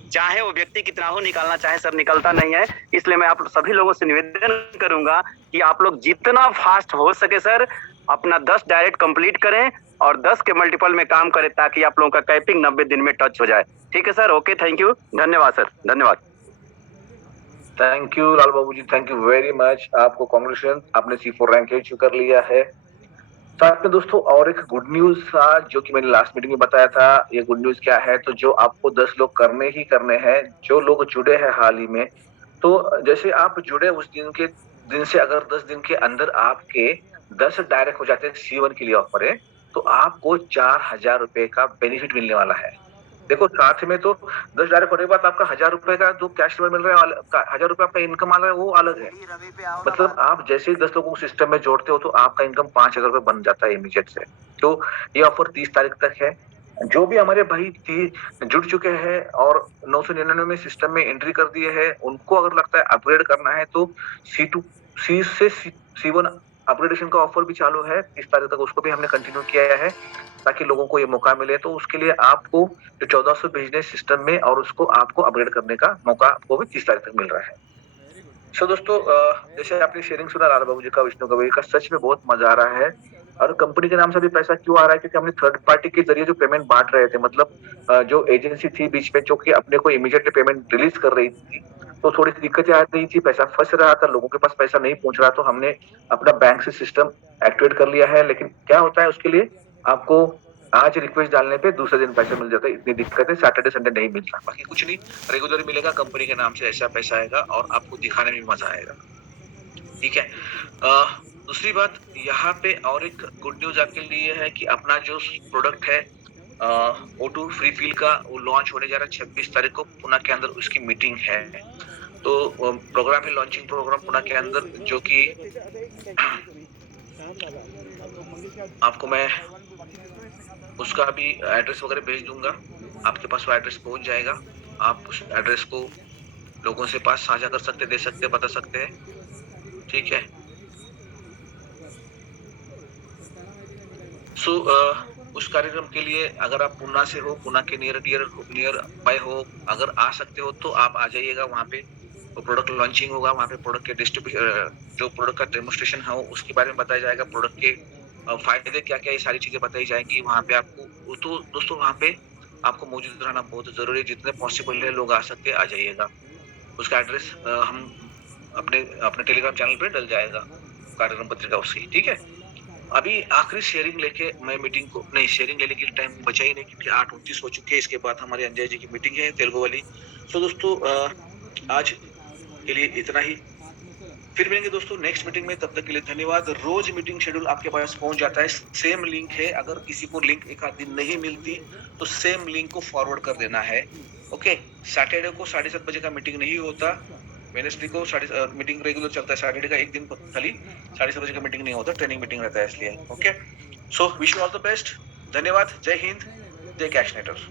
चाहे वो व्यक्ति कितना हो, निकालना चाहे सर निकलता नहीं है। इसलिए मैं आप सभी लोगों से निवेदन करूंगा कि आप लोग जितना फास्ट हो सके सर अपना 10 डायरेक्ट कंप्लीट करें और 10 के मल्टीपल में काम करें ताकि आप लोगों का कैपिंग 90 दिन में टच हो जाए। ठीक है सर, ओके, थैंक यू, धन्यवाद सर, धन्यवाद। Thank you Lal Babu ji, thank you very much. आपको कांग्रेचुलेशन, आपने C4 रैंक अचीव कर लिया है। साथ में दोस्तों और एक गुड न्यूज था जो कि मैंने लास्ट मीटिंग में बताया था। ये गुड न्यूज क्या है, तो जो आपको 10 लोग करने ही करने हैं, जो लोग जुड़े हैं हाल ही में, तो जैसे आप जुड़े उस दिन से अगर 10 दिन के अंदर आपके 10 डायरेक्ट हो जाते हैं C1 के लिए ऑफर है, तो आपको 4000 रुपए का बेनिफिट मिलने वाला है। देखो साथ में तो 10 डायरेक्ट होने के बाद आपका 1000 रुपए का जो कैश मिल रहा है, 1000 रुपए आपका इनकम आ रहा है, वो अलग है। मतलब आप जैसे ही 10 लोगों को सिस्टम में जोड़ते हो तो आपका इनकम 5000 रुपए बन जाता है इमीडिएट से। तो ये ऑफर 30 तारीख तक है। जो भी हमारे भाई जुड़ चुके हैं और 999 में सिस्टम में एंट्री कर दिए हैं, उनको अगर लगता है अपग्रेड करना है तो C2 से C1 अपग्रेडेशन का ऑफर भी चालू है 30 तारीख तक, उसको भी हमने कंटिन्यू किया है ताकि लोगों को ये मौका मिले। तो उसके लिए आपको जो 1400 भेजने सिस्टम में और उसको आपको अपग्रेड करने का मौका आपको भी 30 तारीख तक मिल रहा है। सो दोस्तों, जैसे आपने शेयरिंग सुना लाल बाबू जी का, विष्णु गवई का, सच में बहुत मजा आ रहा है। और कंपनी के नाम से भी पैसा क्यों आ रहा है, क्योंकि हमने थर्ड पार्टी के जरिए जो पेमेंट बांट रहे थे, मतलब जो एजेंसी थी बीच में जो कि अपने को इमीडिएटली पेमेंट रिलीज कर रही थी, तो थोड़ी सी दिक्कतें आ रही थी, पैसा फंस रहा था, लोगों के पास पैसा नहीं पहुंच रहा। तो हमने अपना बैंक से सिस्टम एक्टिवेट कर लिया है। लेकिन क्या होता है, उसके लिए आपको आज रिक्वेस्ट डालने पे दूसरे दिन पैसा मिल जाता है। इतनी दिक्कत है, सैटरडे संडे नहीं मिलता। बाकी कुछ नहीं, रेगुलर मिलेगा, कंपनी के नाम से ऐसा पैसा आएगा और आपको दिखाने में मजा आएगा। ठीक है। दूसरी बात यहाँ पे और एक गुड न्यूज आपके लिए है कि अपना जो प्रोडक्ट है O2 फ्री फील का, वो लॉन्च होने जा रहा है 26 तारीख को पुणे के अंदर, उसकी मीटिंग है। तो प्रोग्राम है, लॉन्चिंग प्रोग्राम पुणे के अंदर, जो कि आपको मैं उसका भी एड्रेस वगैरह भेज दूंगा, आपके पास वो एड्रेस पहुंच जाएगा। आप उस एड्रेस को लोगों से पास साझा कर सकते, दे सकते, बता सकते हैं। ठीक है। सो उस कार्यक्रम के लिए अगर आप पुणे से हो, पुणे के नियर बाय हो, अगर आ सकते हो तो आप आ जाइएगा। वहाँ पे वो प्रोडक्ट लॉन्चिंग होगा, वहाँ पे प्रोडक्ट के जो प्रोडक्ट का डेमोस्ट्रेशन है उसके बारे में बताया जाएगा, प्रोडक्ट के फायदे क्या क्या, ये सारी चीजें बताई जाएंगी वहाँ पे आपको। तो दोस्तों वहाँ पे आपको मौजूद रहना बहुत जरूरी है, जितने पॉसिबल है लोग आ सकते आ जाइएगा। उसका एड्रेस हम अपने टेलीग्राम चैनल पे डल जाएगा, कार्यक्रम पत्रिका उसकी। ठीक है। अभी आखिरी शेयरिंग लेके मैं मीटिंग को नहीं, शेयरिंग लेने के लिए टाइम बचा ही नहीं, क्योंकि 8:29 हो चुके हैं। इसके बाद हमारे अंजय जी की मीटिंग है तेलुगु वाली। तो दोस्तों आज के लिए इतना ही, फिर मिलेंगे दोस्तों नेक्स्ट मीटिंग में। तब तक के लिए धन्यवाद। रोज मीटिंग शेड्यूल आपके पास पहुंच जाता है, सेम लिंक है। अगर किसी को लिंक एक आध दिन नहीं मिलती तो सेम लिंक को फॉरवर्ड कर देना है। ओके। सैटरडे को 7:30 बजे का मीटिंग नहीं होता, वेडनेसडे को मीटिंग रेगुलर चलता है। सैटरडे का एक दिन खाली 7:30 बजे का मीटिंग नहीं होता, ट्रेनिंग मीटिंग रहता है इसलिए। Okay. So wish you all the best. धन्यवाद। जय हिंद, जय कैशनेटर।